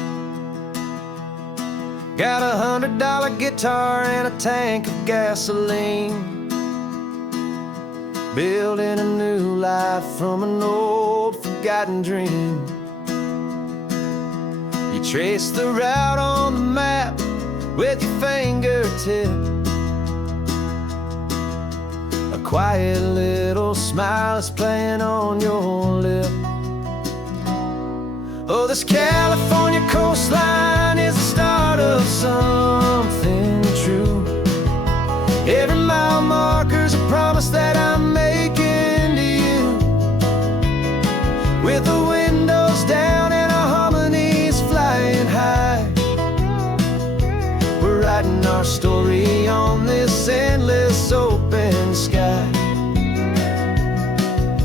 Got $100 guitar and a tank of gasoline, building a new life from an old forgotten dream. You trace the route on the map with your fingertip, a quiet little smile is playing on your lip. Oh, this California coastline is the start of something true. Every mile marker's a promise that I'm making to you, with the windows down and our harmonies flying high. Writing our story on this endless open sky.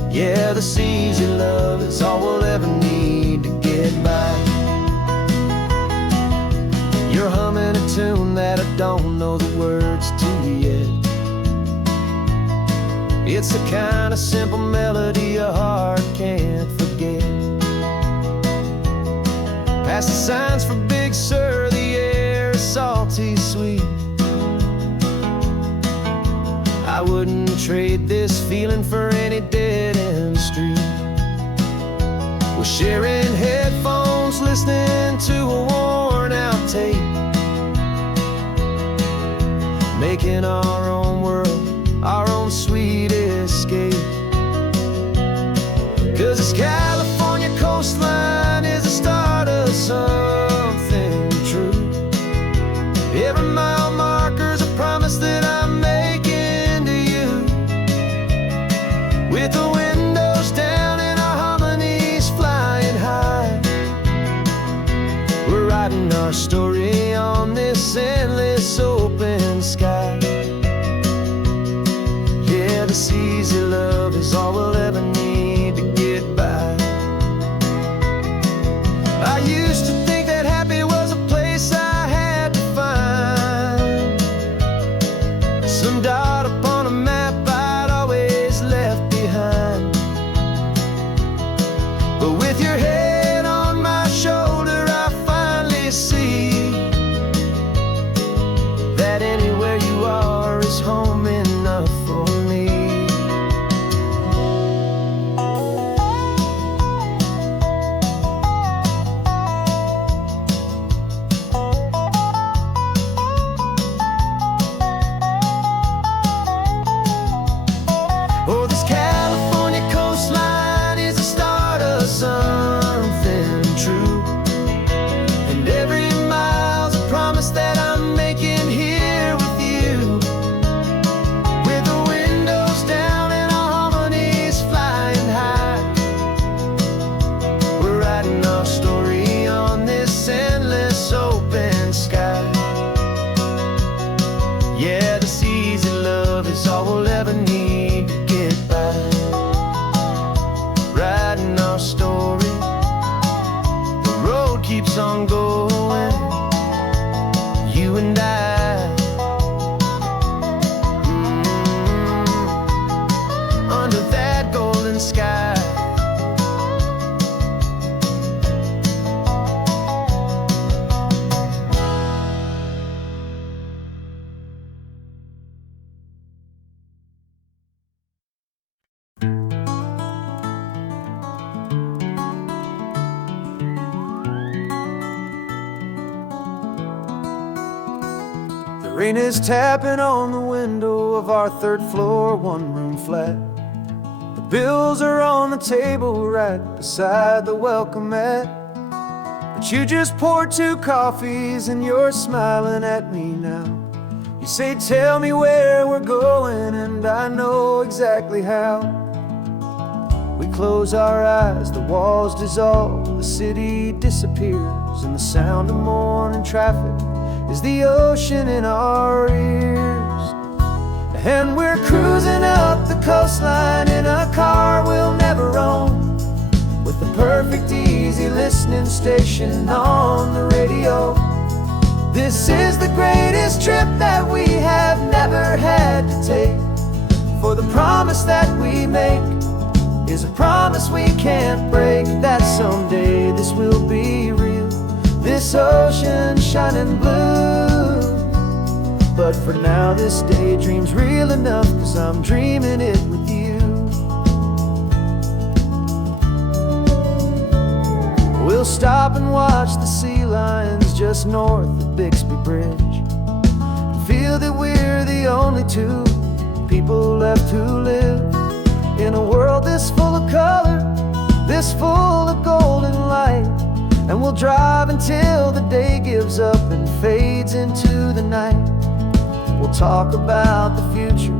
Yeah, this easy love is all we'll ever need to get by. You're humming a tune that I don't know the words to yet. It's the kind of simple melody a heart can't forget. Past the signs for Big Sur, the air is salty sweet. I wouldn't trade this feeling for any dead-end street. We're sharing headphones, listening to a worn-out tape, making our own world, our own sweet escape. 'Cause this California coastline is the start of something true. Every mile marker's a promise that I'm making to you, with the windows down and our harmonies flying high. We're writing our story on this endless open sky. Yeah, this easy love is all we'll ever need to get by. I used to think that happy was a place I had to find, some dot upon a map I'd always left behind. But with your head on my shoulder, I finally see that anywhere you are is home enough for me. Oh, this California coastline is the start story. The road keeps on going, you and I. Under that golden sky. The rain is tapping on the window of our third floor, one-room flat. The bills are on the table right beside the welcome mat. But you just poured 2 coffees and you're smiling at me now. You say, tell me where we're going, and I know exactly how. We close our eyes, the walls dissolve, the city disappears, and the sound of morning traffic is the ocean in our ears. And we're cruising up the coastline in a car we'll never own, with the perfect easy listening station on the radio. This is the greatest trip that we have never had to take, for the promise that we make is a promise we can't break, that someday this will be real, this ocean shining blue. But for now this daydream's real enough, 'cause I'm dreaming it with you. We'll stop and watch the sea lions just north of Bixby Bridge, and feel that we're the only 2 people left who live in a world this full of color, this full of golden light. And we'll drive until the day gives up and fades into the night. We'll talk about the future,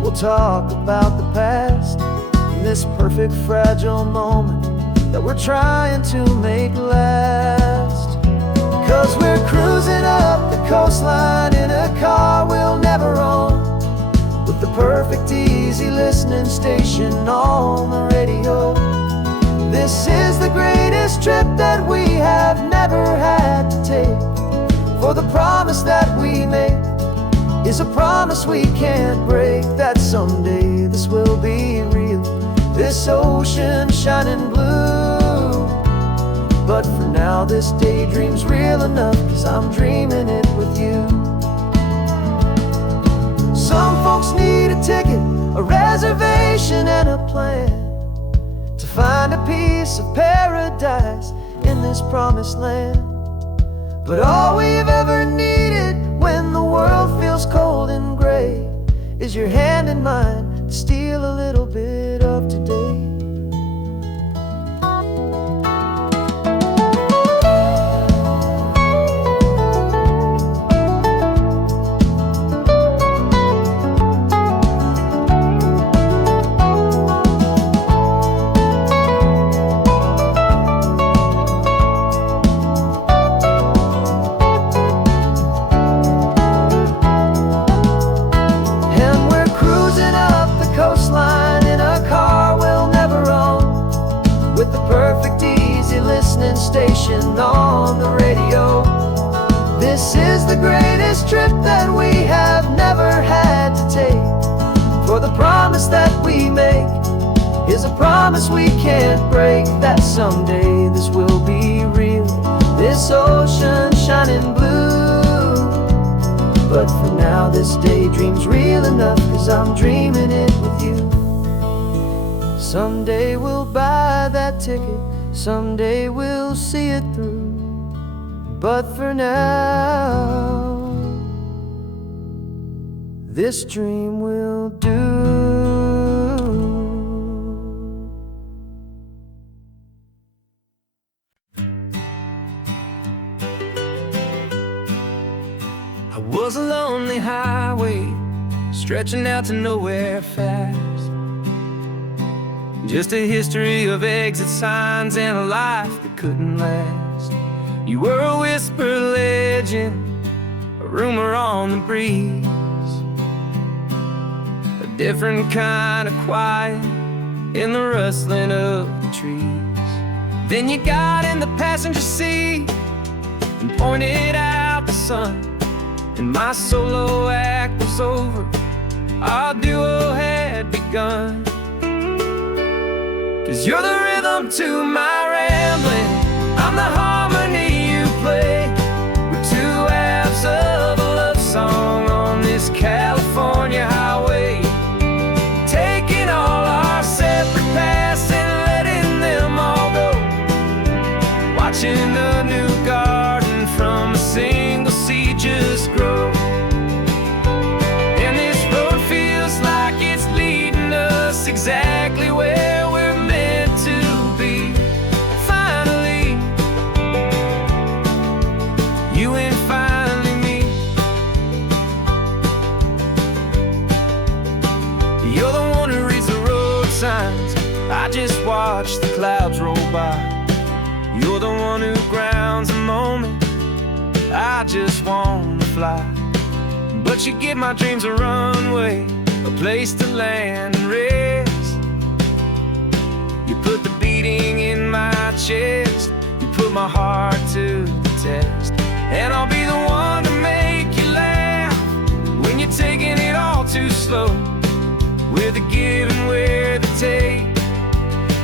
we'll talk about the past, in this perfect fragile moment that we're trying to make last. 'Cause we're cruising up the coastline in a car we'll never own, with the perfect easy listening station on the radio. This is the greatest trip that we have never had to take, for the promise that we make is a promise we can't break, that someday this will be real, this ocean shining blue. But for now this daydream's real enough, 'cause I'm dreaming it with you. Some folks need a ticket, a reservation and a plan, to find a piece of paradise in this promised land. But all we've ever needed when the world feels cold and gray is your hand in mine to steal a little bit of today. Station on the radio. This is the greatest trip that we have never had to take, for the promise that we make is a promise we can't break, that someday this will be real, this ocean shining blue. But for now this daydream's real enough, 'cause I'm dreaming it with you. Someday we'll buy that ticket, someday we'll see it through. But for now, this dream will do. I was a lonely highway, stretching out to nowhere fast. Just a history of exit signs and a life that couldn't last. You were a whisper legend, a rumor on the breeze, a different kind of quiet in the rustling of the trees. Then you got in the passenger seat and pointed out the sun, and my solo act was over, our duo had begun. 'Cause you're the rhythm to my rambling, I'm the harmony you play. We're two halves of a love song on this California highway, taking all our separate paths and letting them all go, watching a new garden from a single seed just grow. And this road feels like it's leading us exactly where we're meant to be. Finally, you and finally me. You're the one who reads the road signs, I just watch the clouds roll by. You're the one who grounds the moment, I just wanna fly. But you give my dreams a runway, a place to land and rest. You put the beating in my chest, you put my heart to the test. And I'll be the one to make you laugh when you're taking it all too slow. We're the give and we're the take,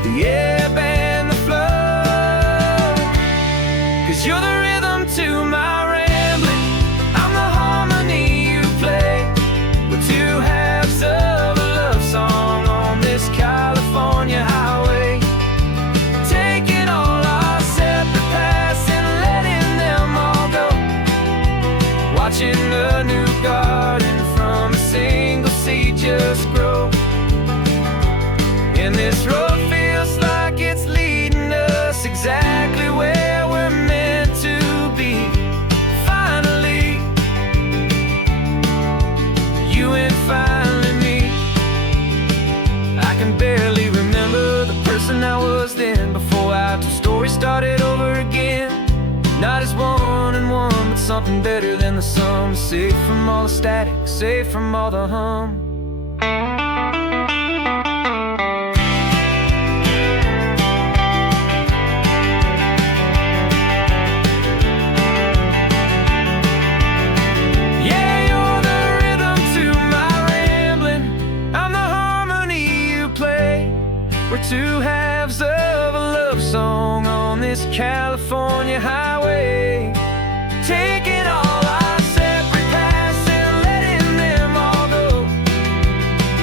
the ebb and the flow. 'Cause you're the rhythm to my rambling, I'm the harmony you play. We're two halves of a love song on this California highway, taking all our separate paths and letting them all go, watching a new garden from a single seed just grow. And this road feels like it's leading us exactly where we're meant to be. Finally, you and finally me. I can barely remember the person I was then, before our two stories started over again. Not as one and one, but something better than the sum. Safe from all the static, safe from all the hum. We're two halves of a love song on this California highway, taking all our separate paths and letting them all go,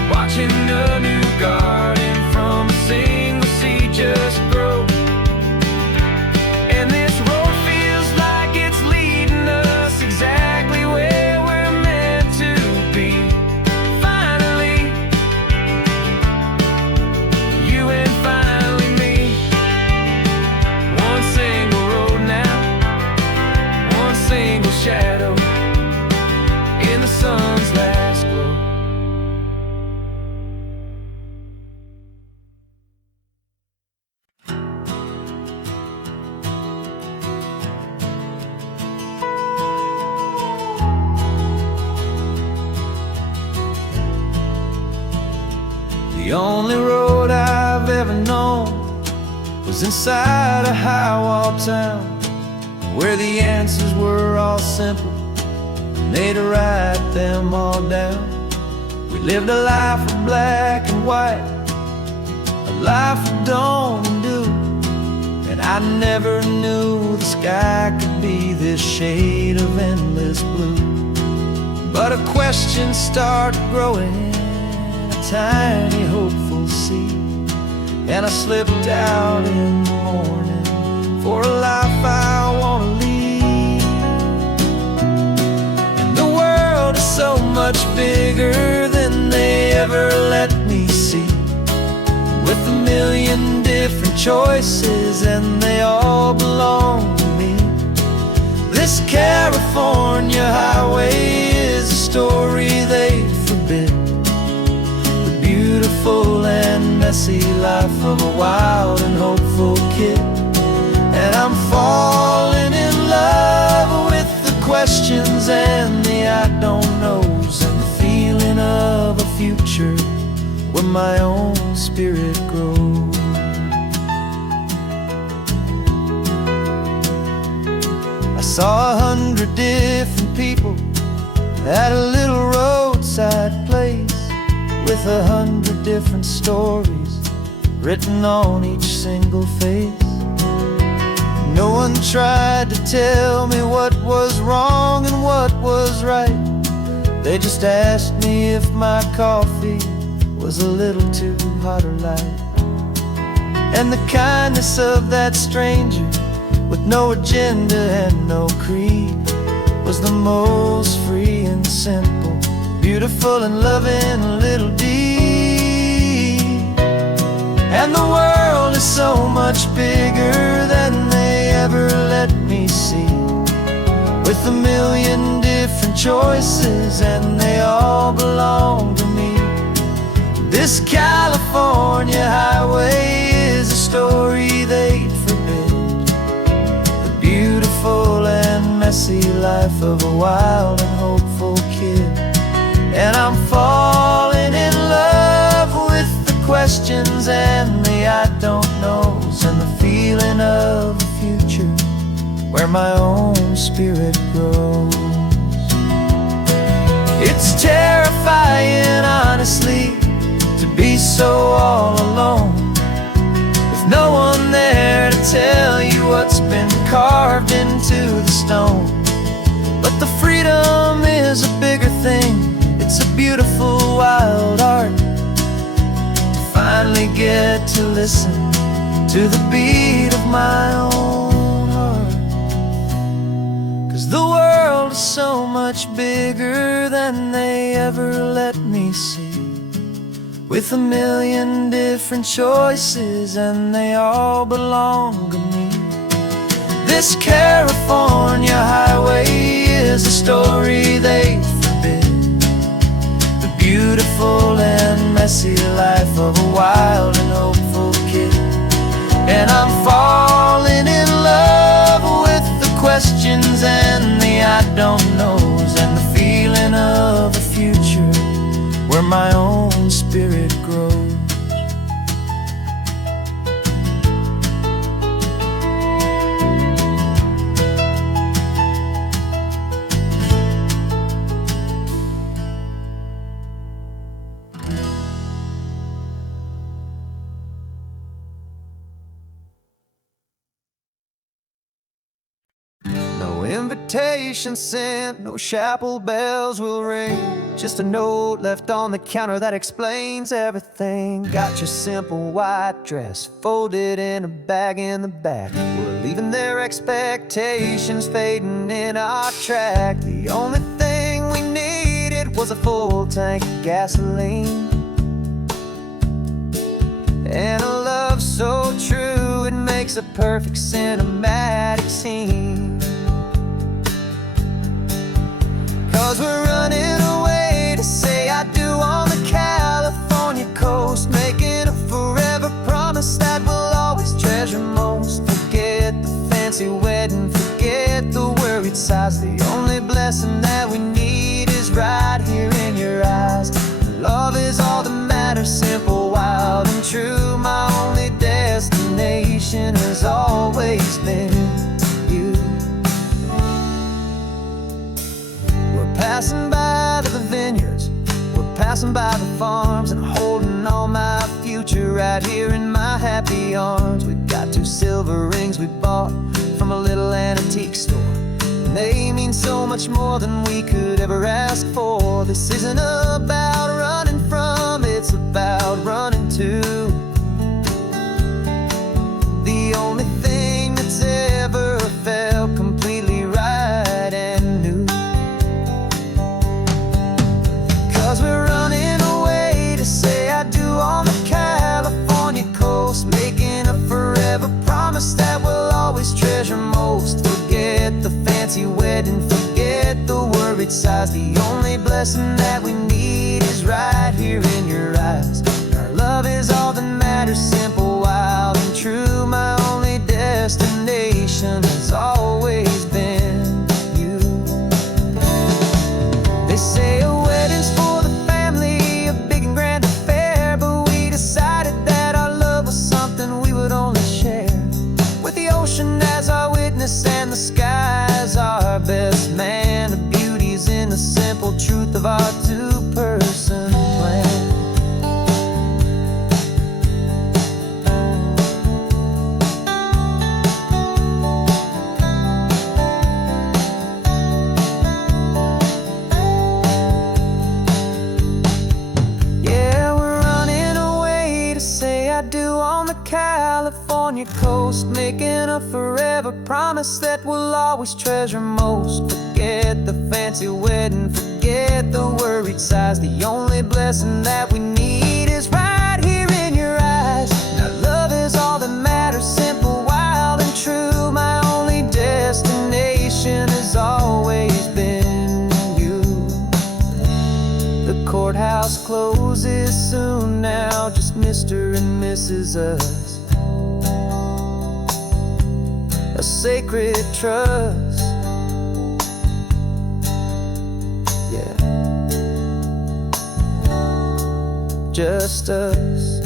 watching a new garden from a single seed just grow. And this road feels like it's leading us exactly where we're meant to be. Finally, you and finally me. One single road now, one single shadow in the sun's last glow. The only road I've ever known was inside a high-wall town, where the answers were all simple and they'd write them all down. We lived a life of black and white, a life of dawn and dew, and I never knew the sky could be this shade of endless blue. But a question started growing, a tiny hopeful seed, and I slipped out in the morning for a life I want to lead. And the world is so much bigger than they ever let me see, with a million different choices and they all belong to me. This California highway is a story they forbid, the beautiful and messy life of a wild and hopeful kid. And I'm falling in love with the questions and the I don't knows, and the feeling of a future where my own spirit grows. Saw 100 different people at a little roadside place, with 100 different stories written on each single face. No one tried to tell me what was wrong and what was right. They just asked me if my coffee was a little too hot or light. And the kindness of that stranger, with no agenda and no creed, was the most free and simple, beautiful and loving little deed. And the world is so much bigger than they ever let me see, with a million different choices and they all belong to me. This California highway is a story they'd forbid, the beautiful and messy life of a wild and hopeful kid. And I'm falling in love with the questions and the I don't knows, and the feeling of a future where my own spirit grows. It's terrifying, honestly, to be so all alone, with no one there to tell you what's been carved into the stone. But the freedom is a bigger thing. It's a beautiful wild art to finally get to listen to the beat of my own heart. 'Cause the world is so much bigger than they ever let me see, with a million different choices and they all belong to me. This California highway is a story they forbid, the beautiful and messy life of a wild and hopeful kid. And I'm falling in love with the questions and the I don't knows, and the feeling of a future where my own spirit grows. No invitation sent, no chapel bells will ring, just a note left on the counter that explains everything. Got your simple white dress folded in a bag in the back. We're leaving their expectations fading in our track. The only thing we needed was a full tank of gasoline, and a love so true it makes a perfect cinematic scene. 'Cause we're running away to say I do on the California coast, making a forever promise that we'll always treasure most. Forget the fancy wedding, forget the worried sighs. The only blessing that we need is right here in your eyes. Love is all that matters, simple, wild and true. My only destination has always been you. We're passing by the vineyards, we're passing by the farms, and holding all my future right here in my happy arms. We've got 2 silver rings we bought from a little antique store, and they mean so much more than we could ever ask for. This isn't about running from, it's about running to the only thing that's ever felt completely right and new. 'Cause we're running away to say I do on the California coast, making a forever promise that we'll always treasure most. Forget the fancy wedding, forget the worried sighs. The only blessing that we need is right here in your eyes. Our love is all that matters, simple, wild and true. My only destination has always been you. They say a wedding's for the family, a big and grand affair, but we decided that our love was something we would only share with the ocean as our witness and the sky as our California coast, making a forever promise that we'll always treasure most. Forget the fancy wedding, forget the worried sighs. The only blessing that we need is right here in your eyes. Now love is all that matters, simple, wild and true. My only destination has always been you. The courthouse closes soon now, just Mr. and Mrs. Us, a sacred trust. Yeah, just us.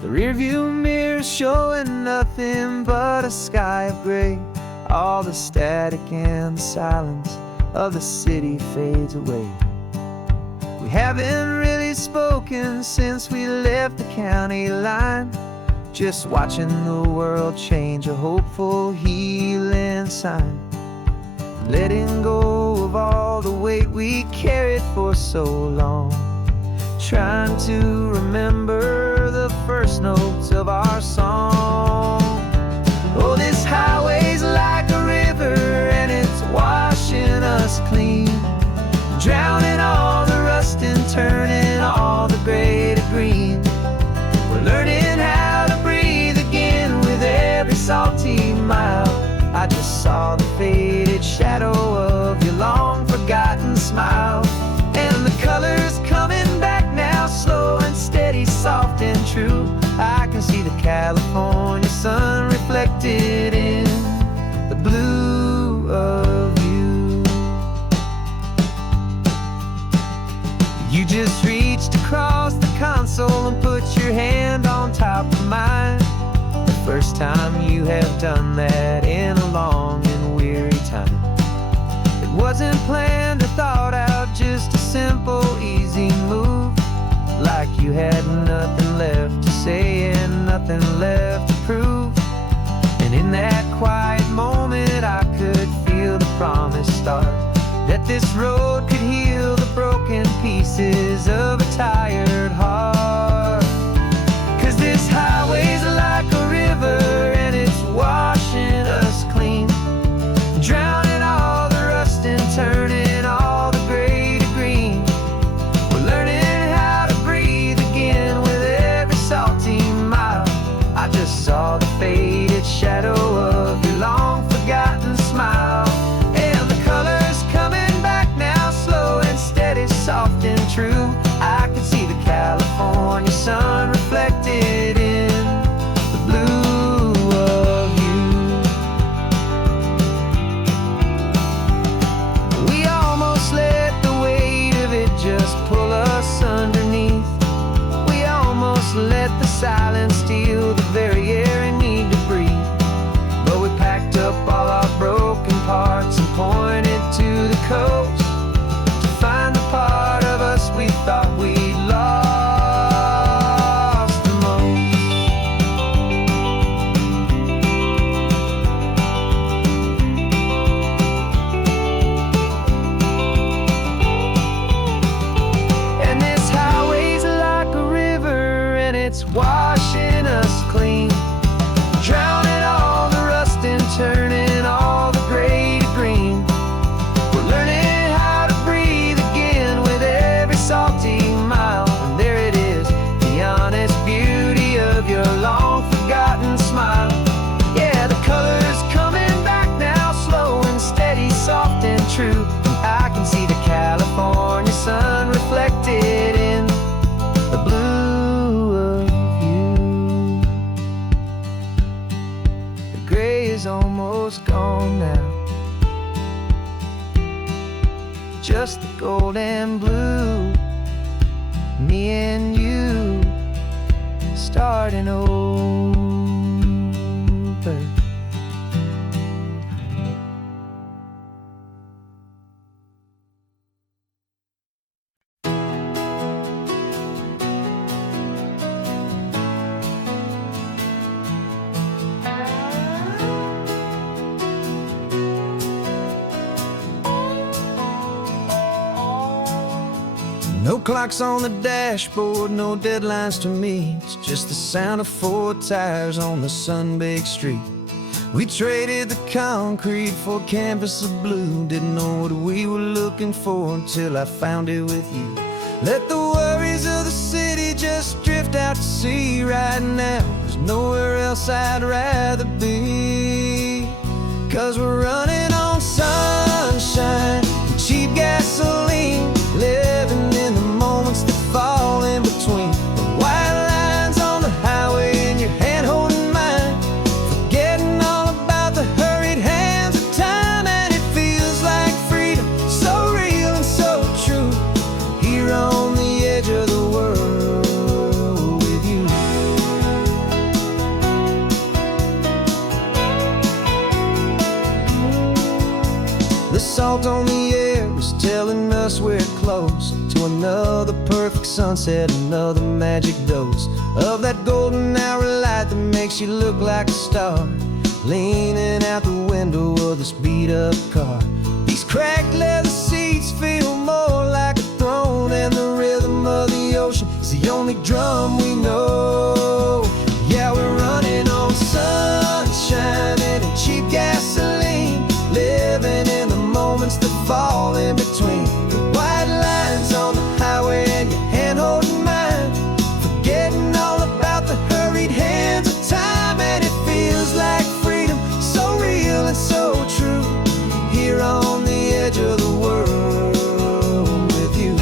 The rearview mirror showing nothing but a sky of gray. All the static and the silence of the city fades away. We haven't really spoken since we left the county line, just watching the world change, a hopeful healing sign. Letting go of all the weight we carried for so long, trying to remember the first notes of our song. Oh, this highway's like a river and it's washing us clean, drowning all the rust and turning all the gray to green. We're learning how to breathe again with every salty mile. I just saw the faded shadow of your long forgotten smile, and the colors coming back now, slow and steady, soft and true. I can see the California sun reflected in the blue of you. You just reached across the console and put your hand on top of mine. The first time you have done that in a long and weary time. It wasn't planned or thought out, just a simple, easy move. Like you had nothing left to say and nothing left to prove. And in that quiet moment I could feel the promise start, that this road could heal the broken pieces of a tired heart. 'Cause this highway's like a river and it's washing us clean, drowning all the rust and turning all the gray to green. We're learning how to breathe again with every salty mile. I just saw the faded shadow of your long forgotten smile, and the colors coming back now, slow and steady, soft and true. I can see the California sun reflected in the blue of you. We almost let the weight of it just pull us underneath. We almost let the silence steal the very air we need to breathe. But we packed up all our broken parts and pointed to the coast to find the part of us we thought we'd lost the most. And this highway's like a river and it's washing us clean, drowning all the rust and turning all the gray to green. We're learning how to breathe again with every salty mile. And there it is, the honest beauty of your long forgotten smile. Yeah, the colors coming back now, slow and steady, soft and true. I can see the California sun reflected in the blue of you. The gray is almost gone now, just the gold and blue. Me and you starting over. clocks on the dashboard, no deadlines to me. It's just the sound of 4 tires on the sun-baked street. We traded the concrete for a canvas of blue. Didn't know what we were looking for until I found it with you. Let the worries of the city just drift out to sea right now. There's nowhere else I'd rather be. 'Cause we're running on sunshine and cheap gasoline, living in the moments that fall in between the white lines on the highway and your hand holding mine, forgetting all about the hurried hands of time. And it feels like freedom, so real and so true, here on the edge of the world with you. The salt on the air is telling us we're close to another perfect sunset, another magic dose of that golden hour light that makes you look like a star, leaning out the window of this beat-up car. These cracked leather seats feel more like a throne, and the rhythm of the ocean is the only drum we know. Yeah, we're running on sunshine and cheap gasoline, living in the moments that fall in between the white lines on the highway and your hand holding mine, forgetting all about the hurried hands of time. And it feels like freedom, so real and so true, here on the edge of the world with you.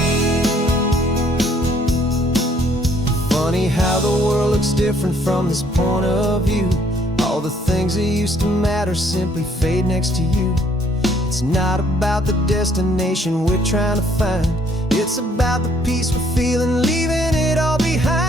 Funny how the world looks different from this point of view. All the things that used to matter simply fade next to you. It's not about the destination we're trying to find, it's about the peace we're feeling, leaving it all behind.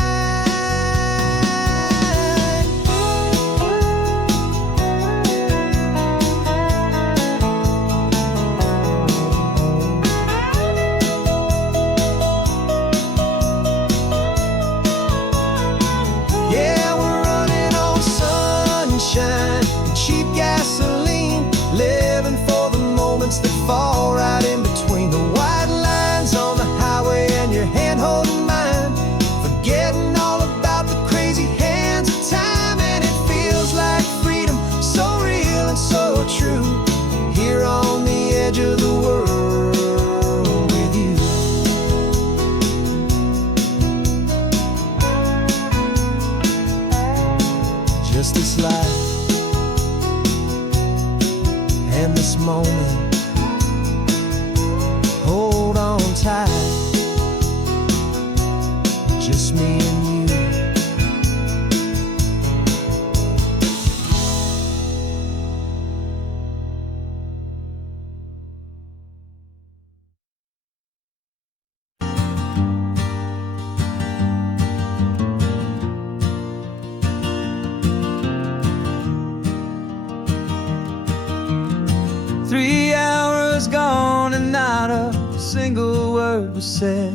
3 hours gone and not a single word was said.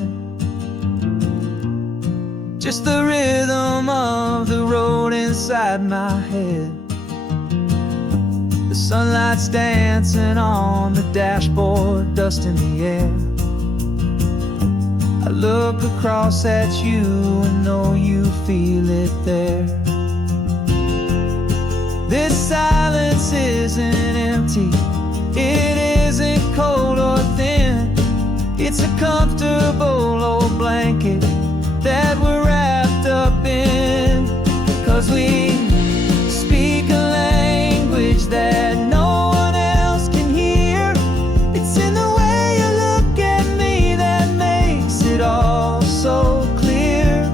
Just the rhythm of the road inside my head. The sunlight's dancing on the dashboard, dust in the air. I look across at you and know you feel it there. This silence isn't empty, it isn't cold or thin. It's a comfortable old blanket that we're wrapped up in. 'Cause we speak a language that no one else can hear. It's in the way you look at me that makes it all so clear.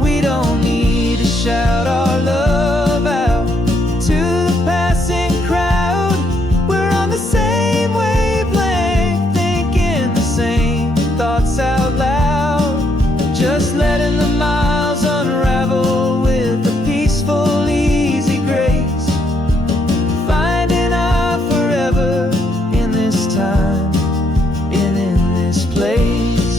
We don't need to shout our love out to the passing crowd. We're on the same wavelength, thinking the same thoughts out loud. Just letting the miles unravel with a peaceful, easy grace. Finding our forever in this time and in this place.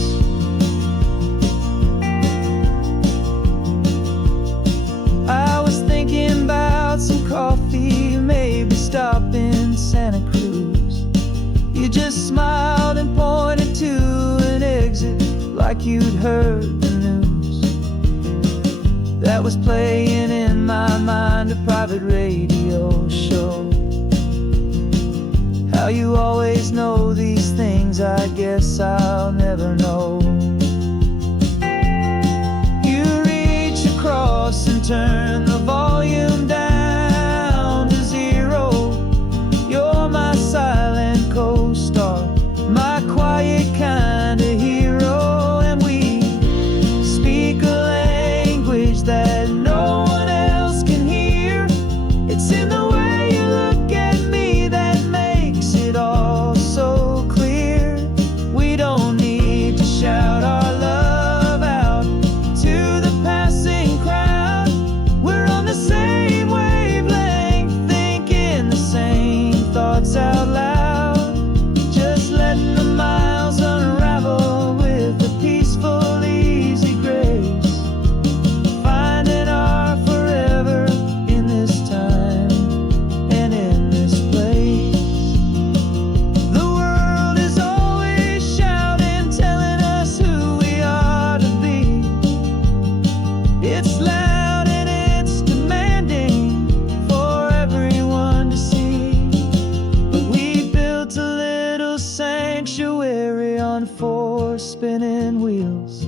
I was thinking about some coffee, maybe stop in Santa Cruz. You just smiled and pointed to an exit like like you'd heard the news that was playing in my mind, a private radio show. How you always know these things, I guess I'll never know. You reach across and turn the volume down to 0. You're my silent co-star, my quiet kind of hero. And we speak a language that no one else can hear. It's in the way you look at me that makes it all so clear. We don't need to shout our love out to the passing crowd. We're on the same wavelength, thinking the same thoughts out loud. Just letting the miles unravel with a peaceful, easy grace. Finding our forever in this time and in this place. The world is always shouting, telling us who we are to be. It's loud and it's demanding for everyone to see. But we built a little sanctuary on 4 spinning wheels,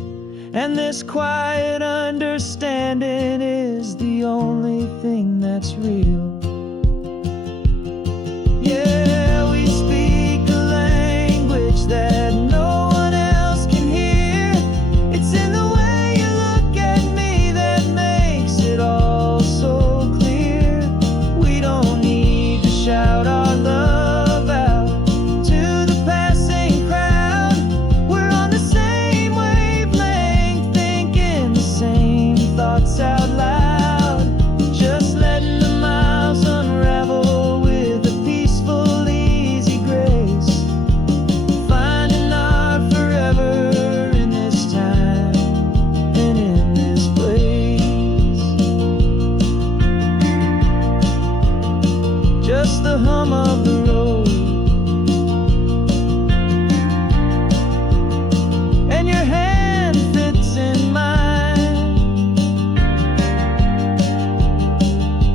and this quiet understanding is the only thing that's real. Yeah, we speak a language that no one else can hear. It's in the way you look at me that makes it all so clear. We don't need to shout our love out to the passing crowd. We're on the same wavelength, thinking the same thoughts out loud. Just letting the miles unravel with a peaceful, easy grace. Finding our forever in this time and in this place. Just the hum of the road and your hand fits in mine.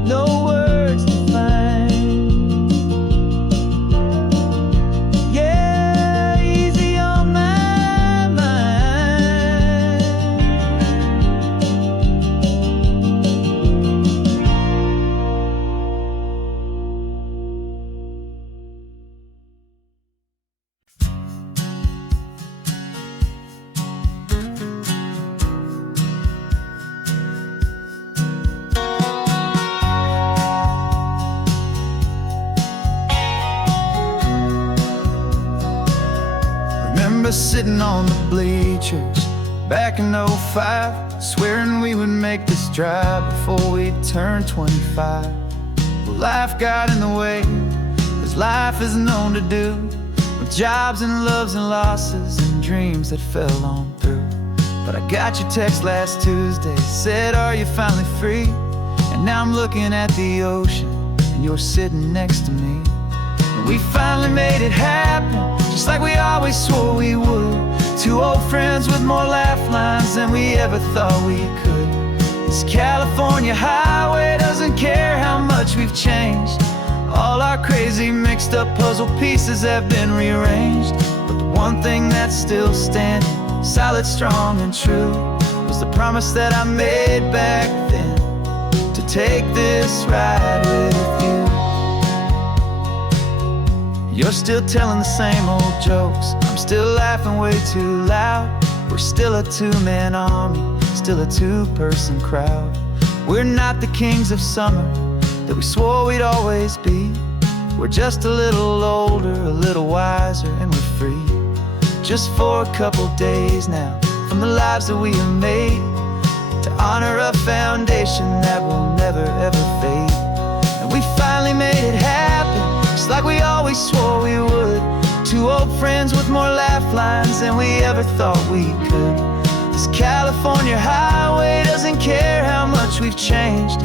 No words to find. Yeah, easy on my mind. Remember sitting on the bleachers back in '05, swearing we would make this drive before we turned 25. Well, life got in the way, as life is known to do, with jobs and loves and losses and dreams that fell on through. But I got your text last Tuesday, said, are you finally free? And now I'm looking at the ocean, and you're sitting next to me. And we finally made it happen, just like we always swore we would. 2 old friends with more laugh lines than we ever thought we could. This California highway doesn't care how much we've changed. All our crazy mixed up puzzle pieces have been rearranged. But the one thing that's still standing, solid, strong and true, was the promise that I made back then, to take this ride with you. You're still telling the same old jokes, I'm still laughing way too loud. We're still a 2-man army, still a 2-person crowd. We're not the kings of summer that we swore we'd always be. We're just a little older, a little wiser, and we're free. Just for a couple days now, from the lives that we have made, to honor a foundation that will never ever fade. And we finally made it happen, just like we always swore we would. 2 old friends with more laugh lines than we ever thought we could. This California highway doesn't care how much we've changed.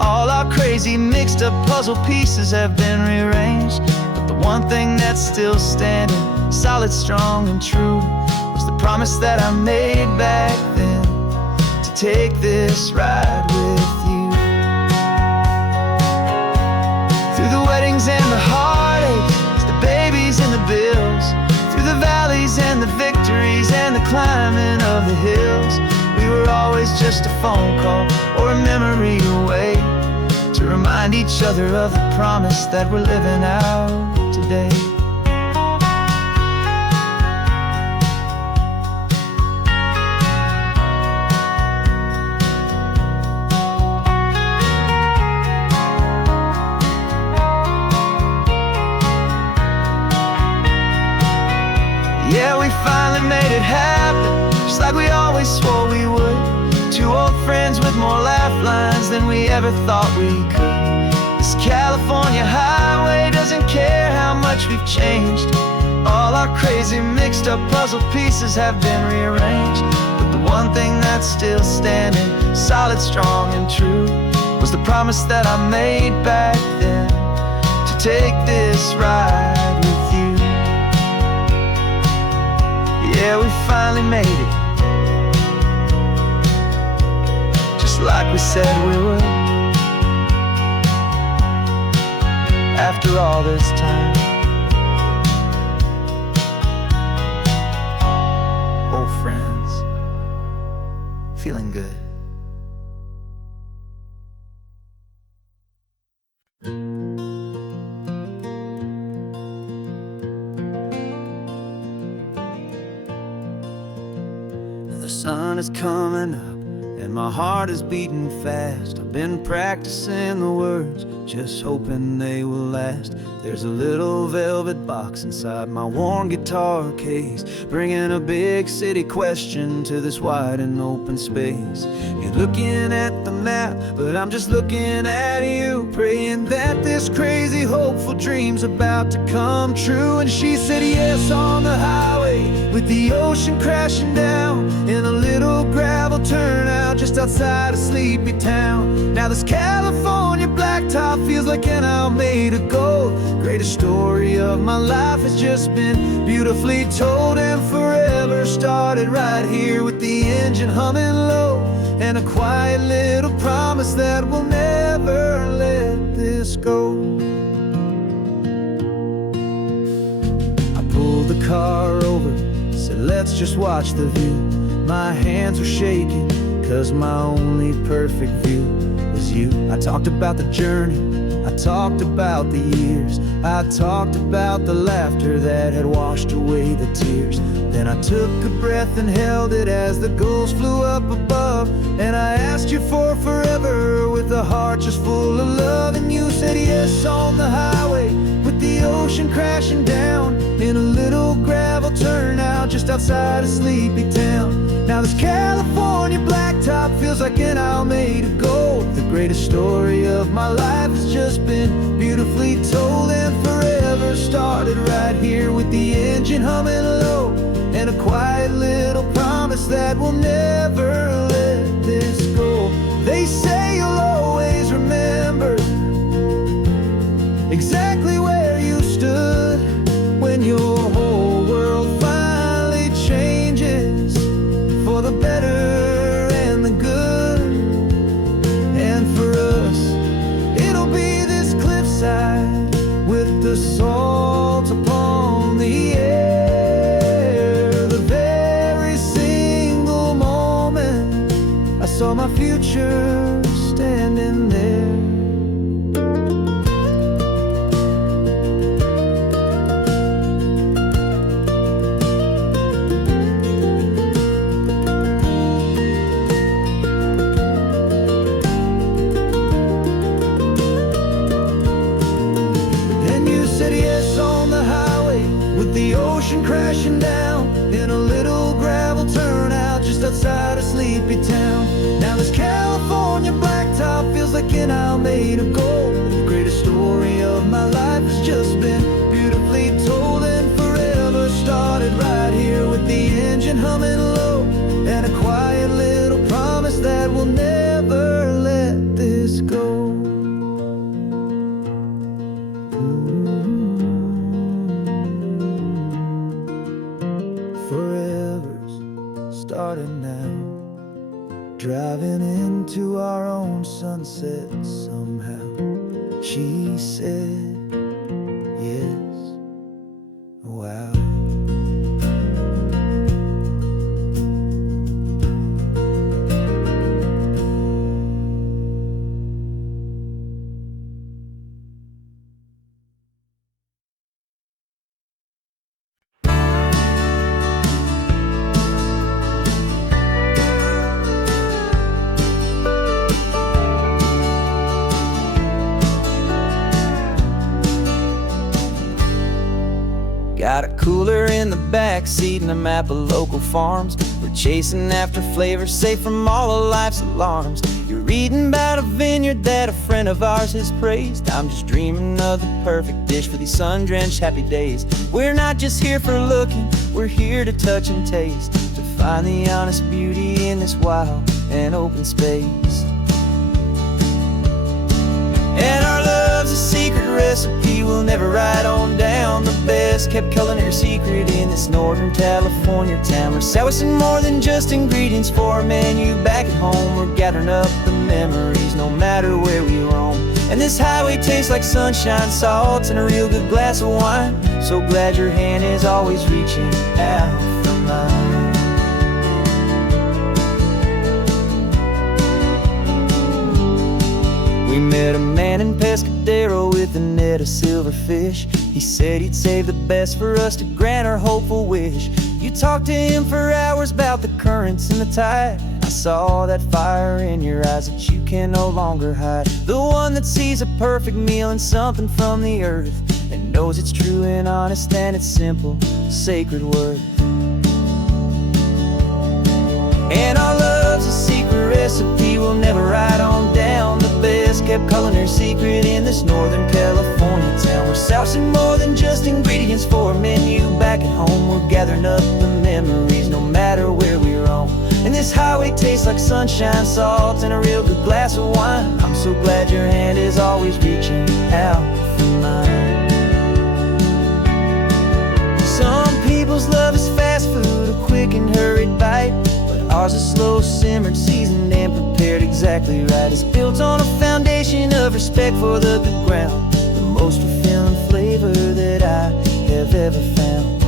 All our crazy mixed up puzzle pieces have been rearranged. But the one thing that's still standing, solid, strong and true, was the promise that I made back then, to take this ride with you. Through the weddings and the heartaches, the babies and the bills, through the valleys and the victories and the climbing of the hills, we were always just a phone call or a memory away, to remind each other of the promise that we're living out today. Yeah, we finally made it happen, just like we always swore we would. Two old friends with more laugh lines than we ever thought we could. This California highway doesn't care how much we've changed. All our crazy mixed up puzzle pieces have been rearranged, but the one thing that's still standing solid, strong and true, was the promise that I made back then, to take this ride with you. Yeah, we finally made it, just like we said we would. After all this time, old friends, feeling good. The sun is coming up and my heart is beating fast. I've been practicing the words, just hoping they will last. There's a little velvet box inside my worn guitar case, bringing a big city question to this wide and open space. You're looking at the map, but I'm just looking at you, praying that this crazy hopeful dream's about to come true. And she said yes on the highway, with the ocean crashing down, in a little gravel turnout just outside of sleepy town. Now this California blacktop feels like an hour made of gold. Greatest story of my life has just been beautifully told, and forever started right here with the engine humming low, and a quiet little promise that we'll never let this go. I pulled the car over, said let's just watch the view. My hands were shaking, cause my only perfect view was you. I talked about the journey, I talked about the years, I talked about the laughter that had washed away the tears. Then I took a breath and held it as the gulls flew up above, and I asked you for forever with a heart just full of love. And you said yes on the highway, with the ocean crashing down, in a little gravel turnout just outside of sleepy town. Now this California blacktop feels like an hour made of gold. The greatest story of my life has just been beautifully told, and forever started right here with the engine humming low, and a quiet little promise that we'll never let this go. They say you'll always remember exactly where you stood when your whole world finally changes for the better and the good. And for us, it'll be this cliffside with the salt upon the air. The very single moment I saw my future standing there. The ocean crashing down, in a little gravel turnout just outside of sleepy town. Now this California blacktop feels like an hour made of gold. The greatest story of my life has just been beautifully told, and forever started right here with the engine humming low, and a quiet little promise that we'll never let this go. Forever's he said, yes, wow. Got a cooler in the back seat and a map of local farms. We're chasing after flavors safe from all of life's alarms. You're reading about a vineyard that a friend of ours has praised. I'm just dreaming of the perfect dish for these sun-drenched happy days. We're not just here for looking, we're here to touch and taste, to find the honest beauty in this wild and open space. And our love's a secret recipe we'll never write on down. The best kept culinary secret in this Northern California town. We're sourcing more than just ingredients for a menu back at home. We're gathering up the memories no matter where we roam. And this highway tastes like sunshine, salt, and a real good glass of wine. So glad your hand is always reaching out for mine. We met a man in Pescadero with a net of silverfish. He said he'd save the best for us to grant our hopeful wish. You talked to him for hours about the currents and the tide. I saw that fire in your eyes that you can no longer hide. The one that sees a perfect meal and something from the earth, and knows it's true and honest and it's simple, sacred worth. And our love's a secret recipe we'll never write on down. The best kept culinary secret in this Northern California town. We're sourcing more than just ingredients for a menu back at home. We're gathering up the memories no matter where we roam. And this highway tastes like sunshine, salt, and a real good glass of wine. I'm so glad your hand is always reaching out for mine. Some people's love is fast food, a quick and hurried bite. Ours is slow simmered, seasoned and prepared exactly right. It's built on a foundation of respect for the good ground, the most fulfilling flavor that I have ever found.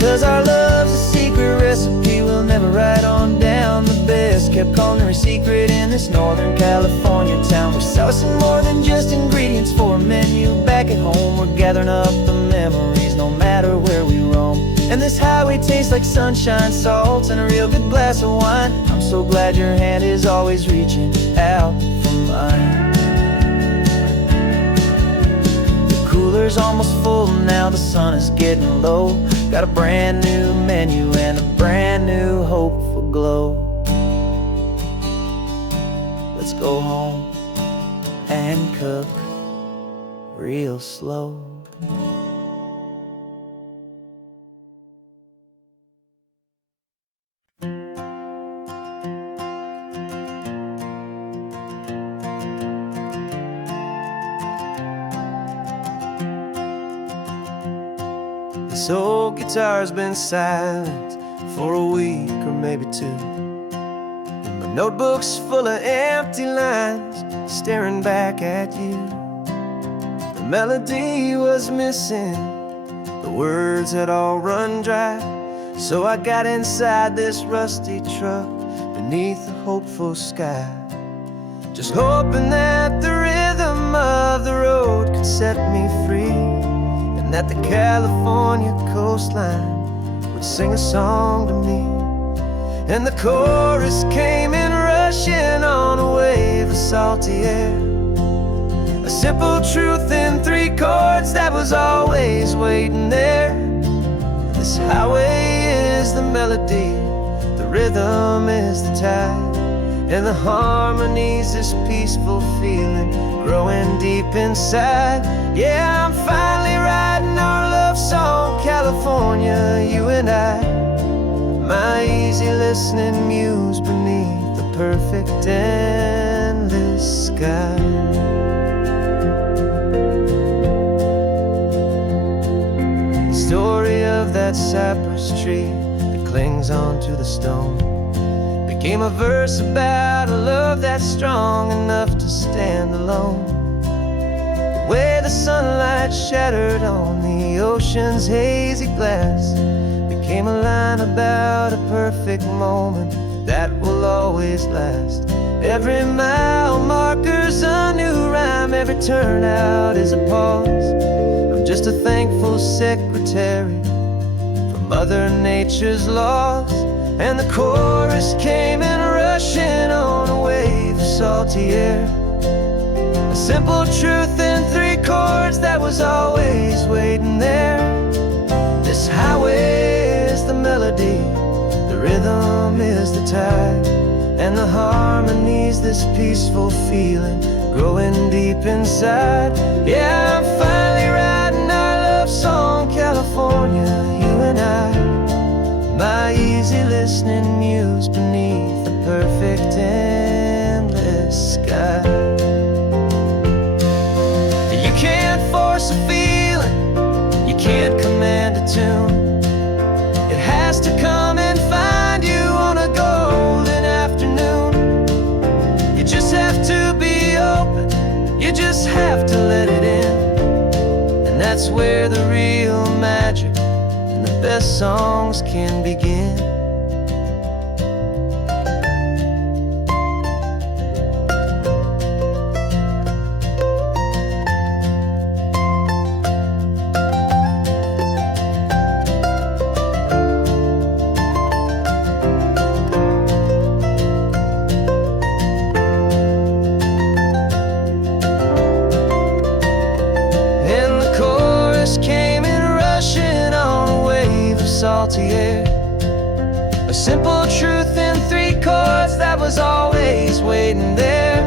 'Cause our love's a secret recipe we'll never write on down. The best kept culinary secret in this Northern California town. We're sourcing more than just ingredients for a menu back at home. We're gathering up the memories no matter where we roam. And this highway tastes like sunshine, salt, and a real good glass of wine. I'm so glad your hand is always reaching out for mine. The cooler's almost full now, the sun is getting low. Got a brand new menu and a brand new hopeful glow. Let's go home and cook real slow. This old guitar's been silent for a week or maybe two, and my notebook's full of empty lines staring back at you. The melody was missing, the words had all run dry. So I got inside this rusty truck beneath the hopeful sky, just hoping that the rhythm of the road could set me free, that the California coastline would sing a song to me. And the chorus came in rushing on a wave of salty air, a simple truth in 3 chords that was always waiting there. This highway is the melody, the rhythm is the tide, and the harmony's this peaceful feeling growing deep inside. Yeah, I'm finally writing our love song, California, you and I. My easy listening muse beneath the perfect endless sky. that cypress tree that clings onto the stone became a verse about a love that's strong enough to stand alone. The way the sunlight shattered on the ocean's hazy glass became a line about a perfect moment that will always last. Every mile marker's a new rhyme, every turnout is a pause. I'm just a thankful secretary for Mother Nature's laws. And the chorus came in rushing on a wave of salty air, a simple truth in 3 chords that was always waiting there. This highway is the melody, the rhythm is the tide, and the harmony's this peaceful feeling growing deep inside. Yeah, I'm finally writing our love song, California, you and I. My easy listening muse beneath the perfect endless sky. You can't force a feeling, you can't command a tune. It has to come and find you on a golden afternoon. You just have to be open, you just have to let it in. And that's where the real magic and the best songs can begin. Salty air, a simple truth in 3 chords that was always waiting there.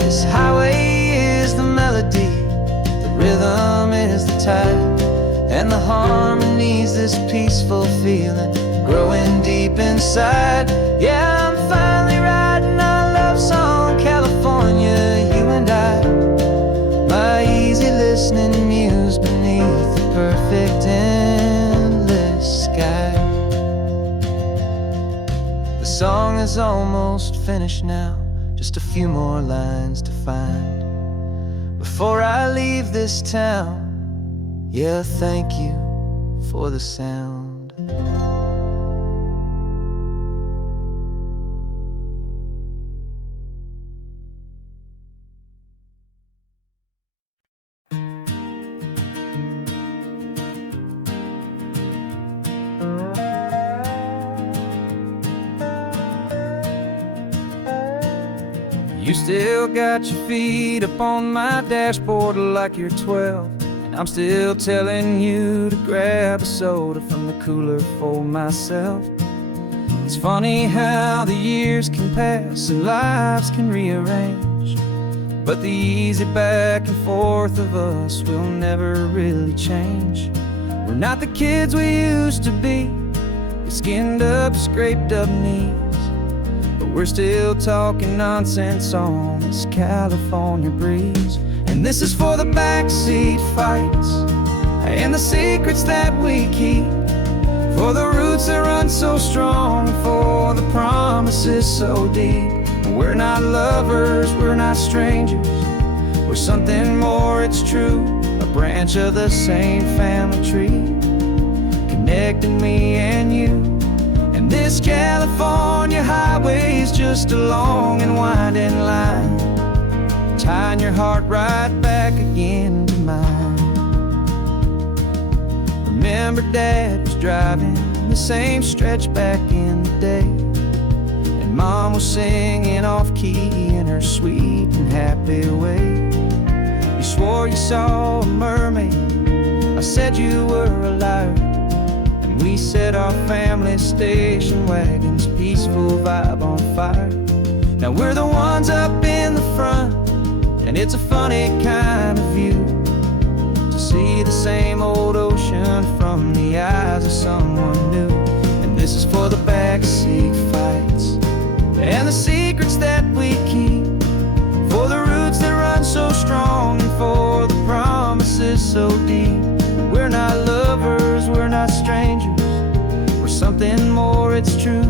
This highway is the melody, the rhythm is the tide, and the harmony's this peaceful feeling growing deep inside. Yeah, I'm finally writing our love song, California, you and I. My easy listening muse beneath the perfect sky. The song is almost finished now, just a few more lines to find before I leave this town. Yeah, thank you for the sound. You still got your feet up on my dashboard like you're 12, and I'm still telling you to grab a soda from the cooler for myself. It's funny how the years can pass and lives can rearrange, but the easy back and forth of us will never really change. We're not the kids we used to be, with skinned up, scraped up knees, but we're still talking nonsense on this California breeze. And this is for the backseat fights and the secrets that we keep, for the roots that run so strong, for the promises so deep. We're not lovers, we're not strangers, we're something more, it's true. A branch of the same family tree, connecting me and you. And this California highway is just a long and winding line, tying your heart right back again to mine. Remember Dad was driving the same stretch back in the day, and Mom was singing off-key in her sweet and happy way. You swore you saw a mermaid, I said you were a liar, and we set our family station wagon's peaceful vibe on fire. Now we're the ones up in the front, and it's a funny kind of view to see the same old ocean from the eyes of someone new. And this is for the backseat fights and the secrets that we keep, for the roots that run so strong, and for the promises so deep. We're not lovers, we're not strangers, it's true,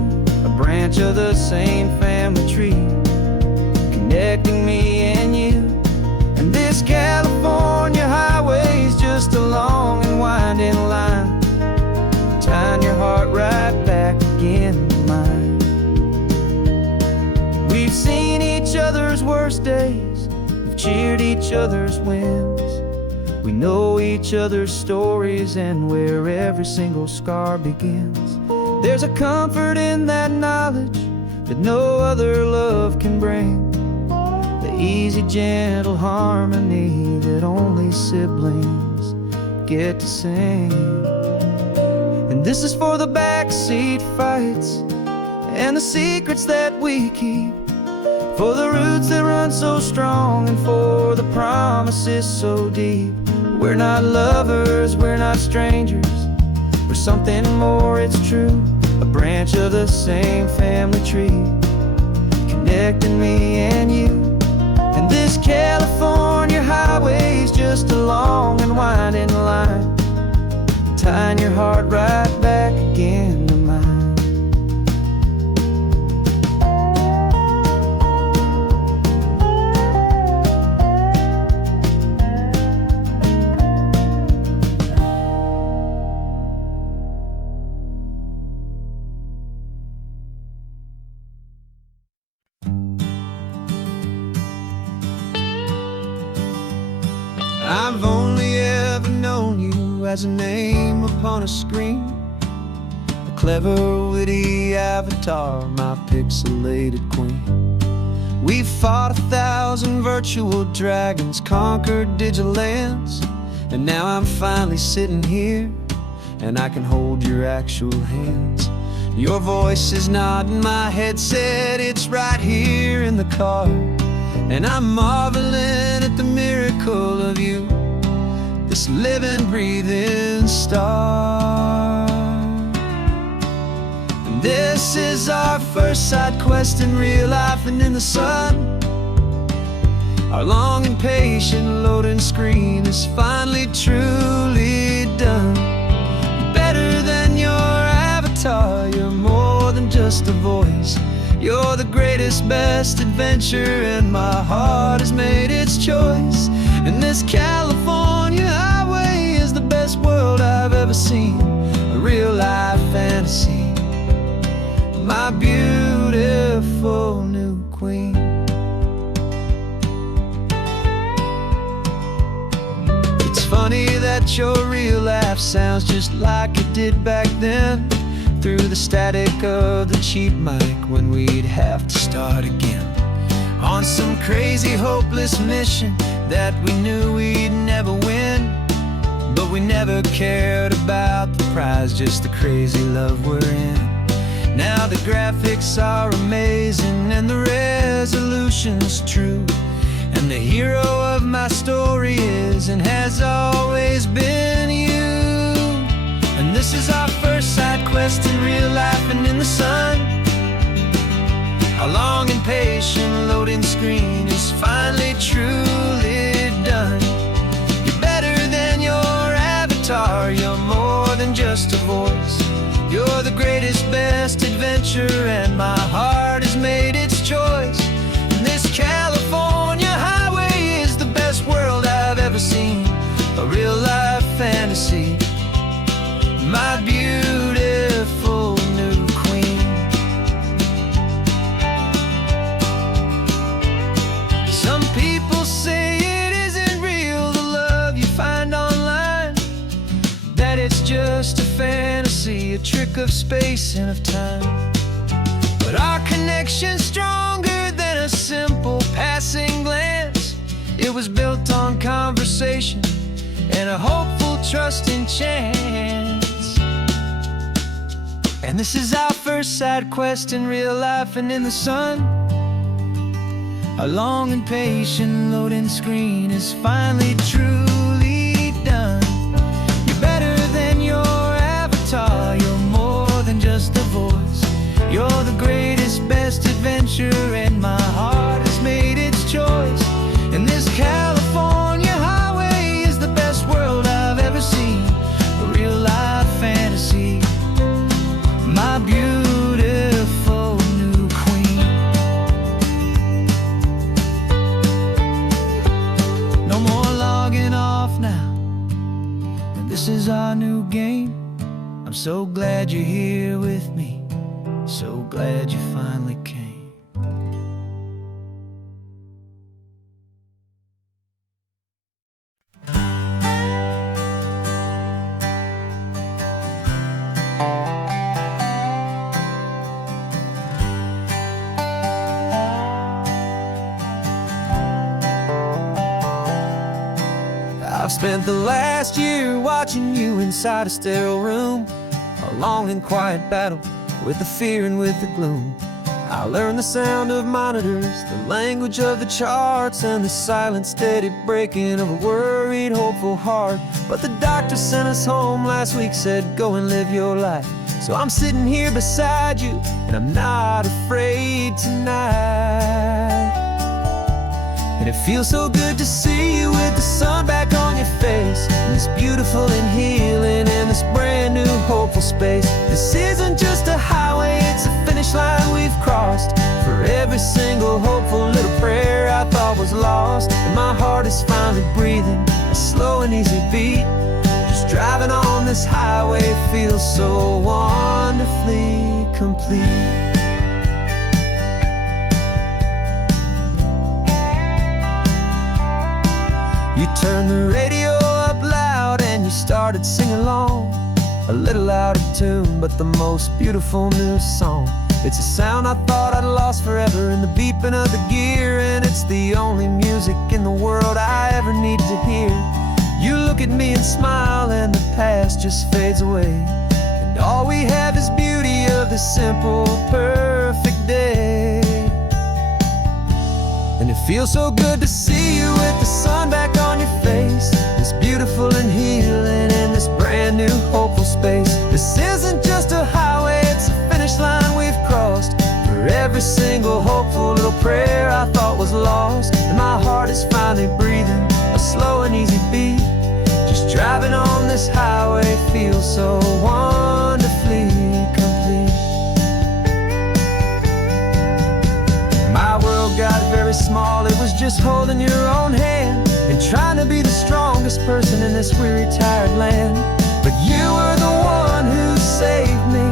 a branch of the same family tree, connecting me and you. And this California highway is just a long and winding line, tying your heart right back again to mine. We've seen each other's worst days, we've cheered each other's wins. We know each other's stories and where every single scar begins. There's a comfort in that knowledge that no other love can bring, the easy, gentle harmony that only siblings get to sing. And this is for the backseat fights and the secrets that we keep, for the roots that run so strong and for the promises so deep. We're not lovers, we're not strangers, we're something more, it's true, a branch of the same family tree, connecting me and you. And this California highway is just a long and winding line, tying your heart right back again to mine. I've only ever known you as a name upon a screen, a clever, witty avatar, my pixelated queen. We've fought 1,000 virtual dragons, conquered digital lands, and now I'm finally sitting here, and I can hold your actual hands. Your voice is not in my headset, it's right here in the car, and I'm marveling at the miracle of you, this living, breathing star. And this is our first side quest in real life and in the sun. Our long and patient loading screen is finally truly done. Better than your avatar, you're more than just a voice. You're the greatest, best adventure, and my heart has made its choice. And this California highway is the best world I've ever seen, a real life fantasy, my beautiful new queen. It's funny that your real life sounds just like it did back then, through the static of the cheap mic when we'd have to start again, on some crazy, hopeless mission that we knew we'd never win. But we never cared about the prize, just the crazy love we're in. Now the graphics are amazing and the resolution's true, and the hero of my story is and has always been you. And this is our first side quest in real life and in the sun. Our long and patient loading screen is finally truly done. You're better than your avatar, you're more than just a voice. You're the greatest, best adventure, and my heart has made its choice. And this California highway is the best world I've ever seen, a real life fantasy, my beautiful new queen. Some people say it isn't real, the love you find online, that it's just a fantasy, a trick of space and of time. But our connection's stronger than a simple passing glance. It was built on conversation and a hopeful, trusting chance. And this is our first side quest in real life and in the sun. Our long and patient loading screen is finally truly done. You're better than your avatar, you're more than just a voice. You're the greatest, best adventure, and my heart has made its choice. And this California highway is the best world I've ever seen, a real life fantasy, my beauty. No more logging off now, and this is our new game. I'm so glad you're here with me, so glad you finally came. I've spent the last year watching you inside a sterile room, a long and quiet battle with the fear and with the gloom. I learned the sound of monitors, the language of the charts, and the silent steady breaking of a worried, hopeful heart. But the doctor sent us home last week, said go and live your life. So I'm sitting here beside you, and I'm not afraid tonight. And it feels so good to see you with the sun back on your face, and this beautiful and healing in this brand new hopeful space. This isn't just a highway, it's a finish line we've crossed. For every single hopeful little prayer I thought was lost, and my heart is finally breathing a slow and easy beat. Just driving on this highway feels so wonderfully complete. You turned the radio up loud and you started singing along, a little out of tune, but the most beautiful new song. It's a sound I thought I'd lost forever in the beeping of the gear, and it's the only music in the world I ever need to hear. You look at me and smile, and the past just fades away, and all we have is beauty of this simple, perfect day. And it feels so good to see you with the sun back on your face, this beautiful and healing in this brand new hopeful space. This isn't just a highway, it's a finish line we've crossed. For every single hopeful little prayer I thought was lost, and my heart is finally breathing a slow and easy beat. Just driving on this highway feels so wonderfully complete. My world got very small, it was just holding your own hand and trying to be the strongest person in this weary, tired land. But you were the one who saved me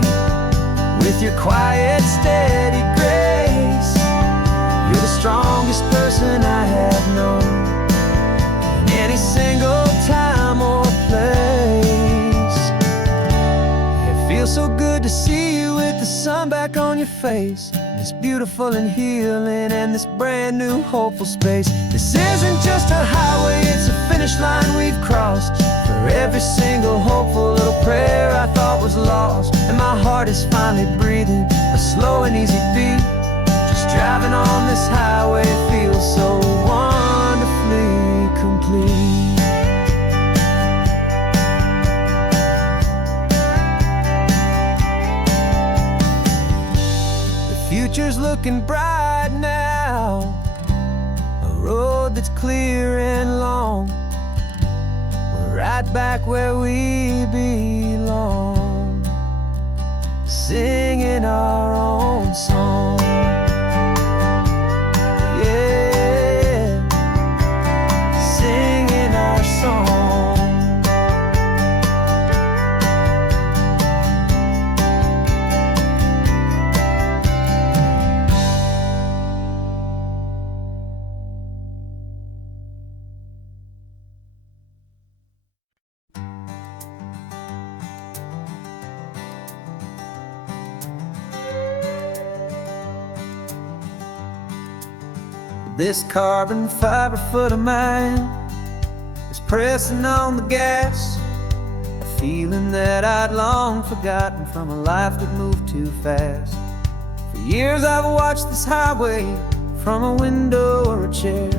with your quiet, steady grace. You're the strongest person I have known in any single time or place. It feels so good to see you with the sun back on your face, this beautiful and healing and this brand new hopeful space. This isn't just a highway, it's a finish line we've crossed. For every single hopeful little prayer I thought was lost, and my heart is finally breathing a slow and easy beat. Just driving on this highway feels so wonderfully complete. Future's looking bright now, a road that's clear and long. We're right back where we belong, singing our own song. Yeah, singing our song. This carbon fiber foot of mine is pressing on the gas, a feeling that I'd long forgotten from a life that moved too fast. For years I've watched this highway from a window or a chair,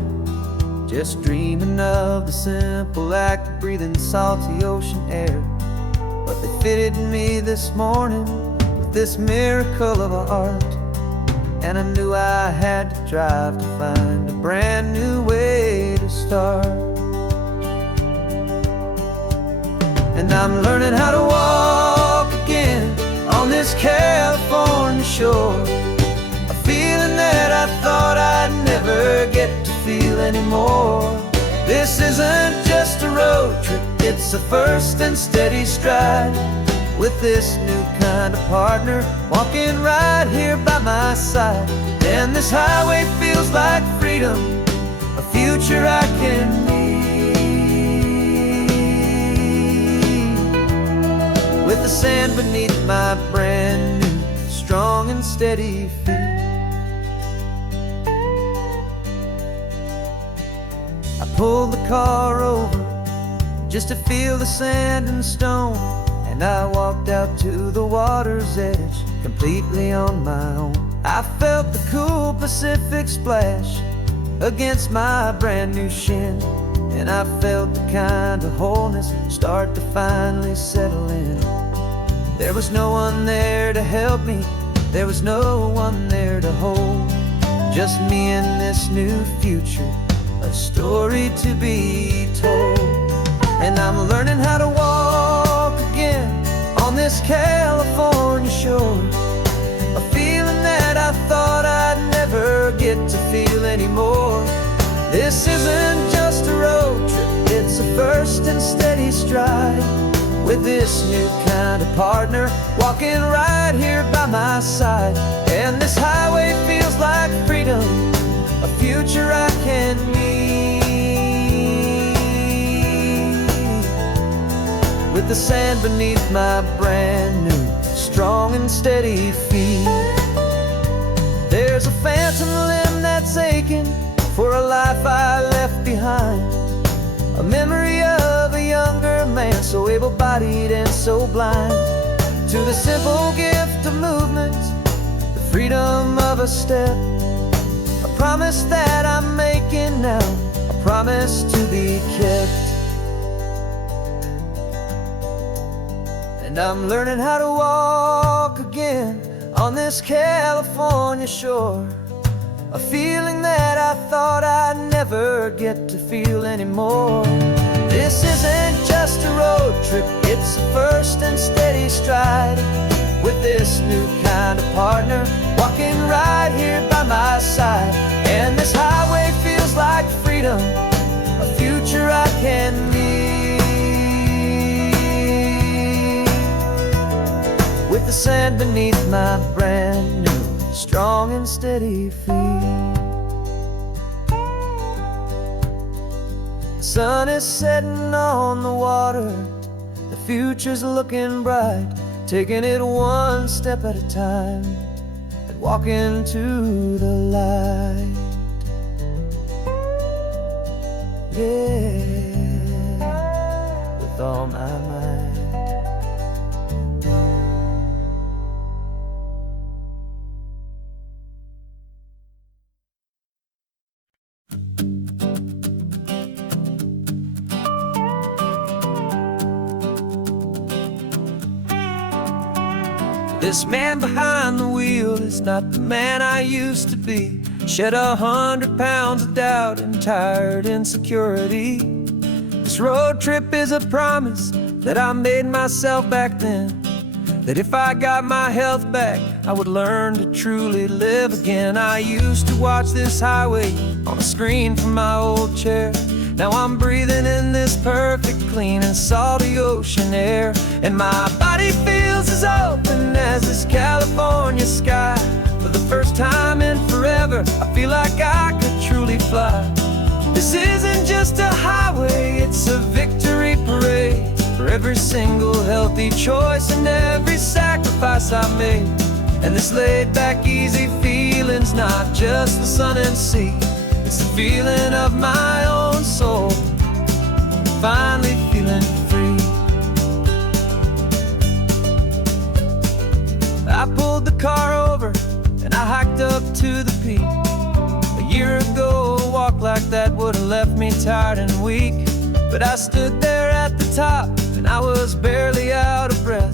just dreaming of the simple act of breathing salty ocean air. But they fitted me this morning with this miracle of art, and I knew I had to drive to find a brand new way to start. And I'm learning how to walk again on this California shore, a feeling that I thought I'd never get to feel anymore. This isn't just a road trip, it's a first and steady stride. With this new kind of partner walking right here by my side. And this highway feels like freedom, a future I can need. With the sand beneath my brand new, strong and steady feet. I pulled the car over just to feel the sand and stone, and I walked out to the water's edge, completely on my own. I felt the cool Pacific splash against my brand new shin, and I felt the kind of wholeness start to finally settle in. There was no one there to help me, there was no one there to hold, just me and this new future, a story to be told. And I'm learning how to walk again on this California shore, a feeling that I thought I'd never get to feel anymore. This isn't just a road trip, it's a first and steady stride. With this new kind of partner walking right here by my side. And this highway feels like freedom, a future I can meet. With the sand beneath my brand new, strong and steady feet. There's a phantom limb that's aching for a life I left behind, a memory of a younger man, so able-bodied and so blind, to the simple gift of movement, the freedom of a step, a promise that I'm making now, a promise to be kept. And I'm learning how to walk again on this California shore, a feeling that I thought I'd never get to feel anymore. This isn't just a road trip, it's a first and steady stride. With this new kind of partner walking right here by my side. And this highway feels like freedom, a future I can meet. With the sand beneath my brand new, strong and steady feet. The sun is setting on the water, the future's looking bright, taking it one step at a time and walking to the light. Yeah, with all my might. This man behind the wheel is not the man I used to be. Shed 100 pounds of doubt and tired insecurity. This road trip is a promise that I made myself back then, that if I got my health back, I would learn to truly live again. I used to watch this highway on a screen from my old chair. Now I'm breathing in this perfect, clean and salty ocean air. And my body feels as open as this California sky. For the first time in forever, I feel like I could truly fly. This isn't just a highway, it's a victory parade. For every single healthy choice and every sacrifice I made. And this laid back, easy feeling's not just the sun and sea. It's the feeling of my own soul, finally feeling free. I pulled the car over and I hiked up to the peak. A year ago, a walk like that would have left me tired and weak. But I stood there at the top and I was barely out of breath,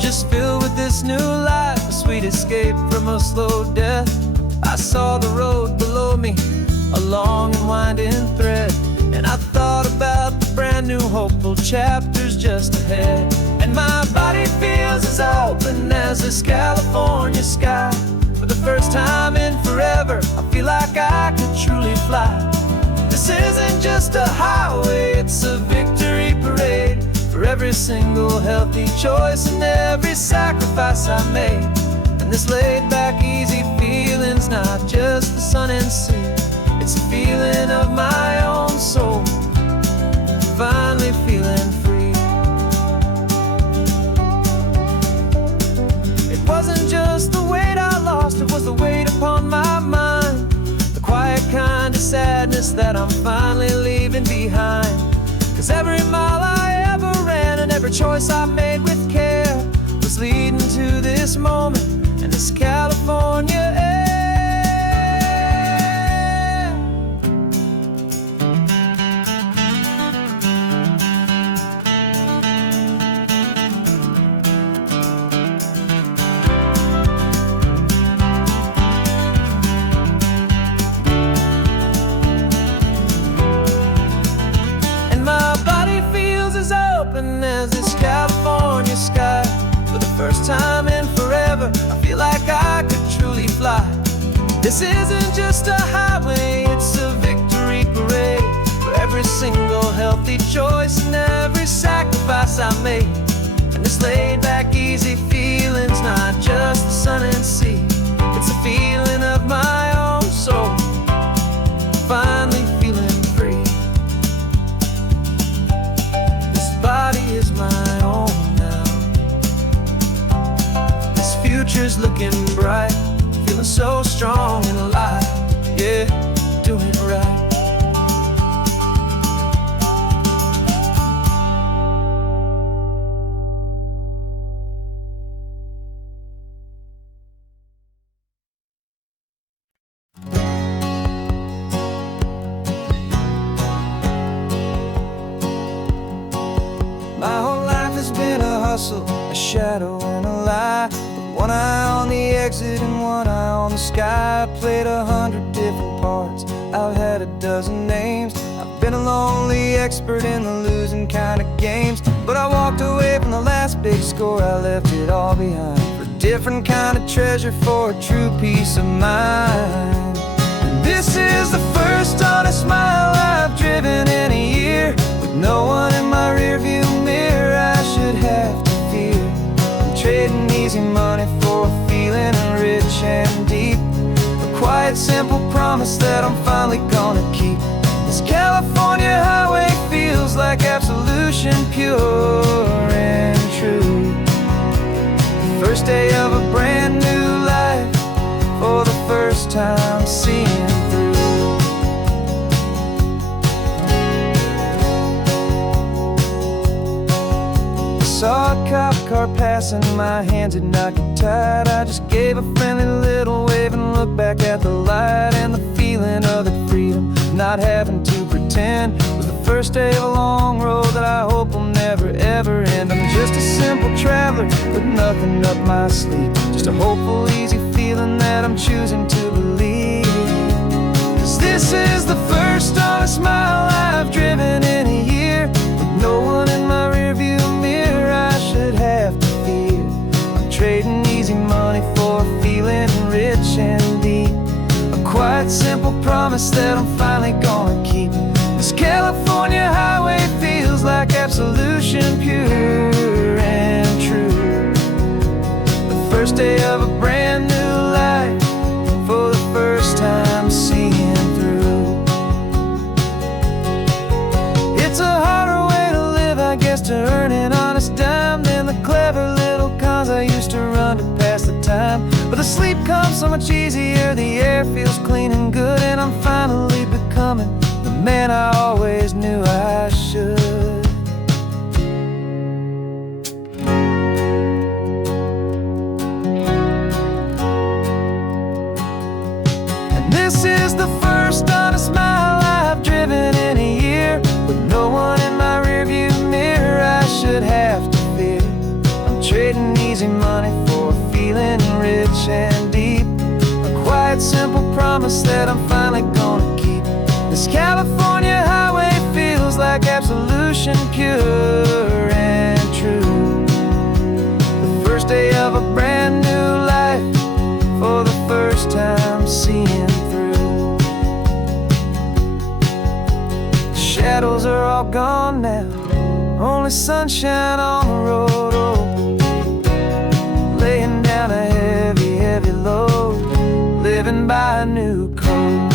just filled with this new life, a sweet escape from a slow death. I saw the road below me, a long and winding thread, and I thought about the brand new hopeful chapters just ahead. And my body feels as open as this California sky. For the first time in forever, I feel like I could truly fly. This isn't just a single healthy choice and every sacrifice I made. And this laid back easy feeling's not just the sun and sea, it's a feeling of my own soul, finally feeling free. It wasn't just the weight I lost, it was the weight upon my mind, the quiet kind of sadness that I'm finally leaving behind. 'Cause every mile I ever ran and every choice I made with care was leading to this moment and this California air. As this California sky, for the first time in forever, I feel like I could truly fly. This isn't just a highway, it's a victory parade for every single healthy choice and every sacrifice I made. And this laid back easy feeling's not just the sun and sea, it's a feeling of my own soul, finally feeling free. Body is my own now. This future's looking bright, feeling so strong and alive. Yeah, doing it right. My whole life has been a hustle, a shadow and a lie, with one eye on the exit and one eye on the sky. I played 100 different parts, I've had a dozen names. I've been a lonely expert in the losing kind of games, but I walked away from the last big score, I left it all behind for a different kind of treasure, for a true peace of mind. And this is the first honest mile I've driven in a year, with no one in my rearview mirror I should have to fear. I'm trading easy money for a feeling rich and deep, a quiet simple promise that I'm finally gonna keep. This California highway feels like absolution, pure and true. The first day of a brand new life, for the first time seeing through. Saw a cop car passing, my hands had not get tied. I just gave a friendly little wave and looked back at the light, and the feeling of the freedom, not having to pretend, was the first day of a long road that I hope will never ever end. I'm just a simple traveler with nothing up my sleeve, just a hopeful easy feeling that I'm choosing to believe. 'Cause this is the first honest mile I've driven in a year, with no one in my rearview mirror I should have to fear. I'm trading easy money for a feeling rich and deep, a quiet simple promise that I'm finally gonna keep. This California highway feels like absolution, pure and true. The first day of a brand new life, for the first time seeing through. It's a harder way to live, I guess, to earn an honest dime than the clever little cons I used to run to pass the time. But the sleep comes so much easier, the air feels clean and good, and I'm finally becoming the man I always knew I should. And this is the first honest mile I've driven in a year, with no one in my rearview mirror I should have to fear. I'm trading easy money for a feeling rich and deep, a quiet simple promise that I'm finally gonna keep. This California highway feels like absolution, pure and true. The first day of a brand new life, for the first time seeing through. The shadows are all gone now, only sunshine on the road. Oh, laying down a heavy, heavy load, living by a new code.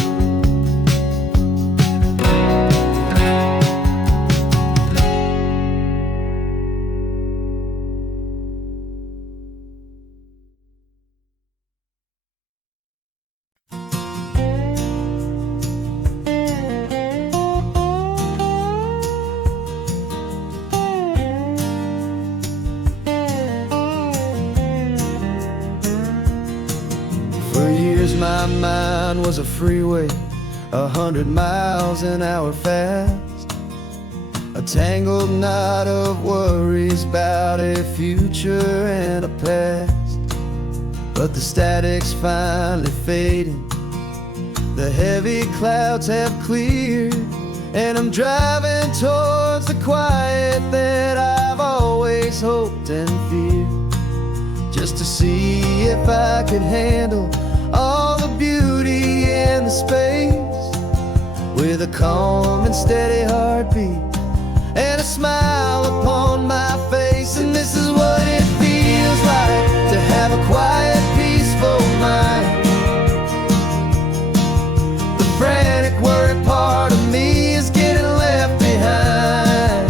For years my mind was a freeway, 100 miles an hour fast, a tangled knot of worries about a future and a past. But the static's finally fading, the heavy clouds have cleared, and I'm driving towards the quiet that I've always hoped and feared, just to see if I could handle all the beauty and the space, with a calm and steady heartbeat and a smile upon my face. And this is what it feels like to have a quiet, peaceful mind. The frantic, worried part of me is getting left behind.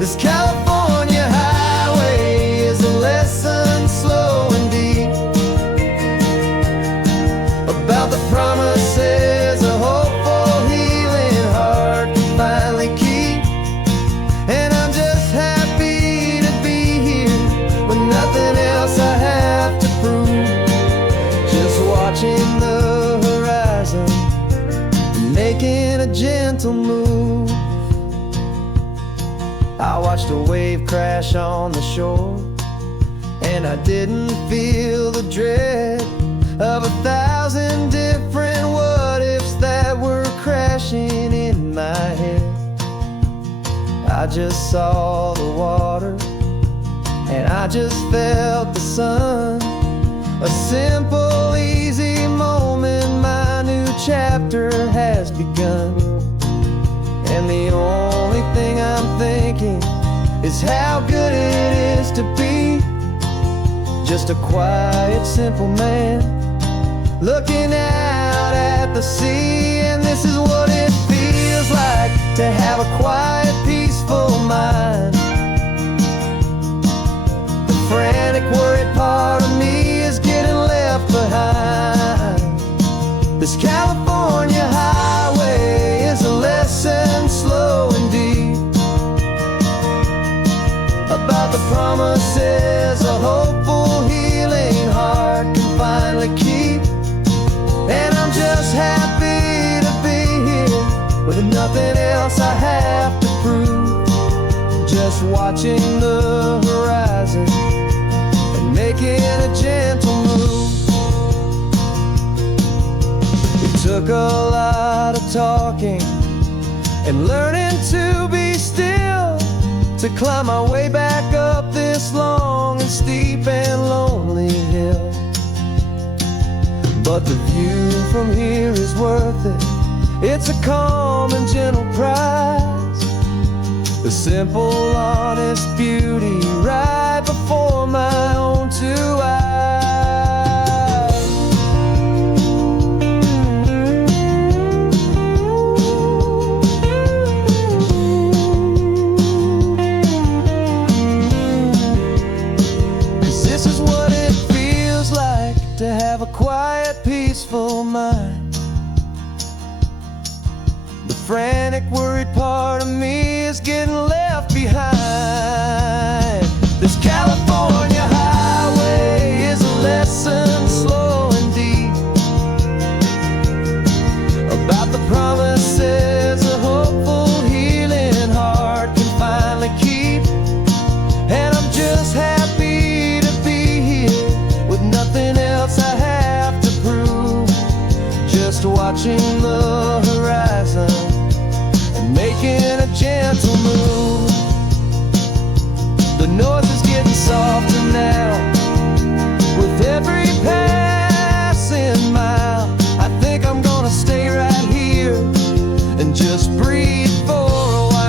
This California highway is a lesson slow and deep about the promises a hopeful, healing heart can finally keep. And I'm just happy to be here with nothing else I have to prove, just watching the horizon and making a gentle move. I watched a wave crash on the shore, and I didn't feel the dread of 1,000 different what-ifs that were crashing in my head. I just saw the water, and I just felt the sun. A simple, easy moment, my new chapter has begun. And the only thing I'm thinking is how good it is to be just a quiet, simple man looking out at the sea. And this is what it feels like to have a quiet, peaceful mind. The frantic, worried part of me is getting left behind. This California highway is a lesson slow and deep about the promises a hopeful, healing heart can finally keep. And I'm just happy to be here with nothing else I have to prove, just watching the horizon and making a gentle move. It took a lot of talking and learning to be still to climb my way back up this long and steep and lonely hill. But the view from here is worth it. It's a calm and gentle prize, the simple, honest beauty right before my own two eyes. To have a quiet, peaceful mind. The frantic, worried part of me is getting left behind. This California highway is a lesson slow and deep about the promises a hopeful, healing heart can finally keep. And I'm just happy to be here with nothing else I have to prove, just watching the horizon and making a gentle move. The noise is getting softer now with every passing mile. I think I'm gonna stay right here and just breathe for a while.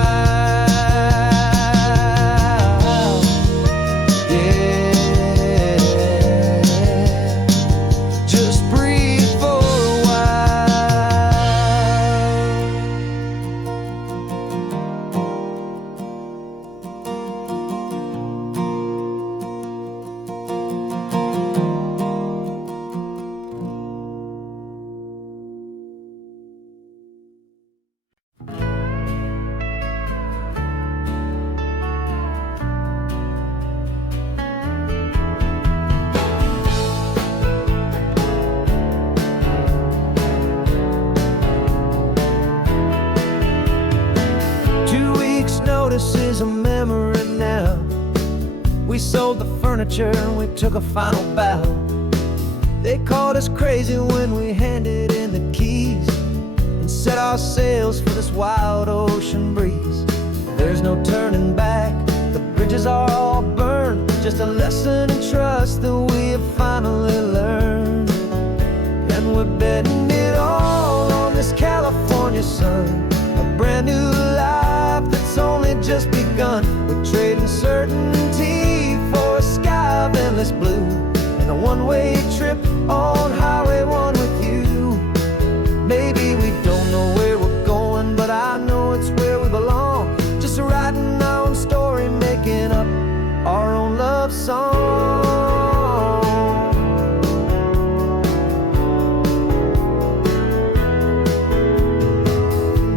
notice is a memory now. We sold the furniture and we took a final bow. They called us crazy when we handed in the keys and set our sails for this wild ocean breeze. There's no turning back, the bridges are all burned. Just a lesson in trust that we have finally learned. And we're betting it all on this California sun, a brand new life that's only just begun. We're trading certainty for a sky of endless blue and a one-way trip on Highway 1 with you. Maybe we don't know where we're going, but I know it's where we belong. Just writing our own story, making up our own love song.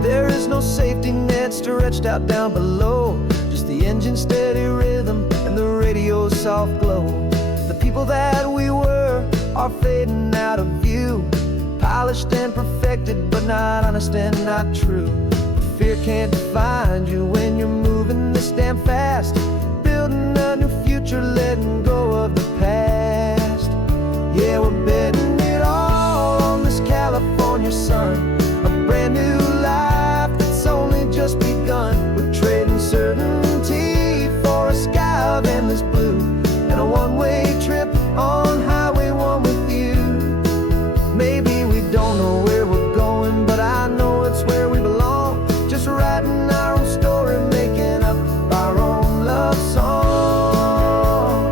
There is no safety net stretched out down below, just the engine's steady rhythm and the radio's soft glow. The people that we were are fading out of view, polished and perfected, but not honest and not true. Fear can't find you when you're moving this damn fast, building a new future, letting go of the past. Yeah, we're betting it all on this California sun, a brand new life that's only just begun. We're trading certainty for a sky of endless blue and a one-way trip on Highway 1 with you. Maybe we don't know where we're going, but I know it's where we belong. Just writing our own story, making up our own love song.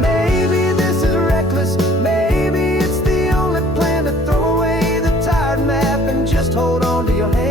Maybe this is reckless, maybe it's the only plan to throw away the tired map and just hold on to your hand.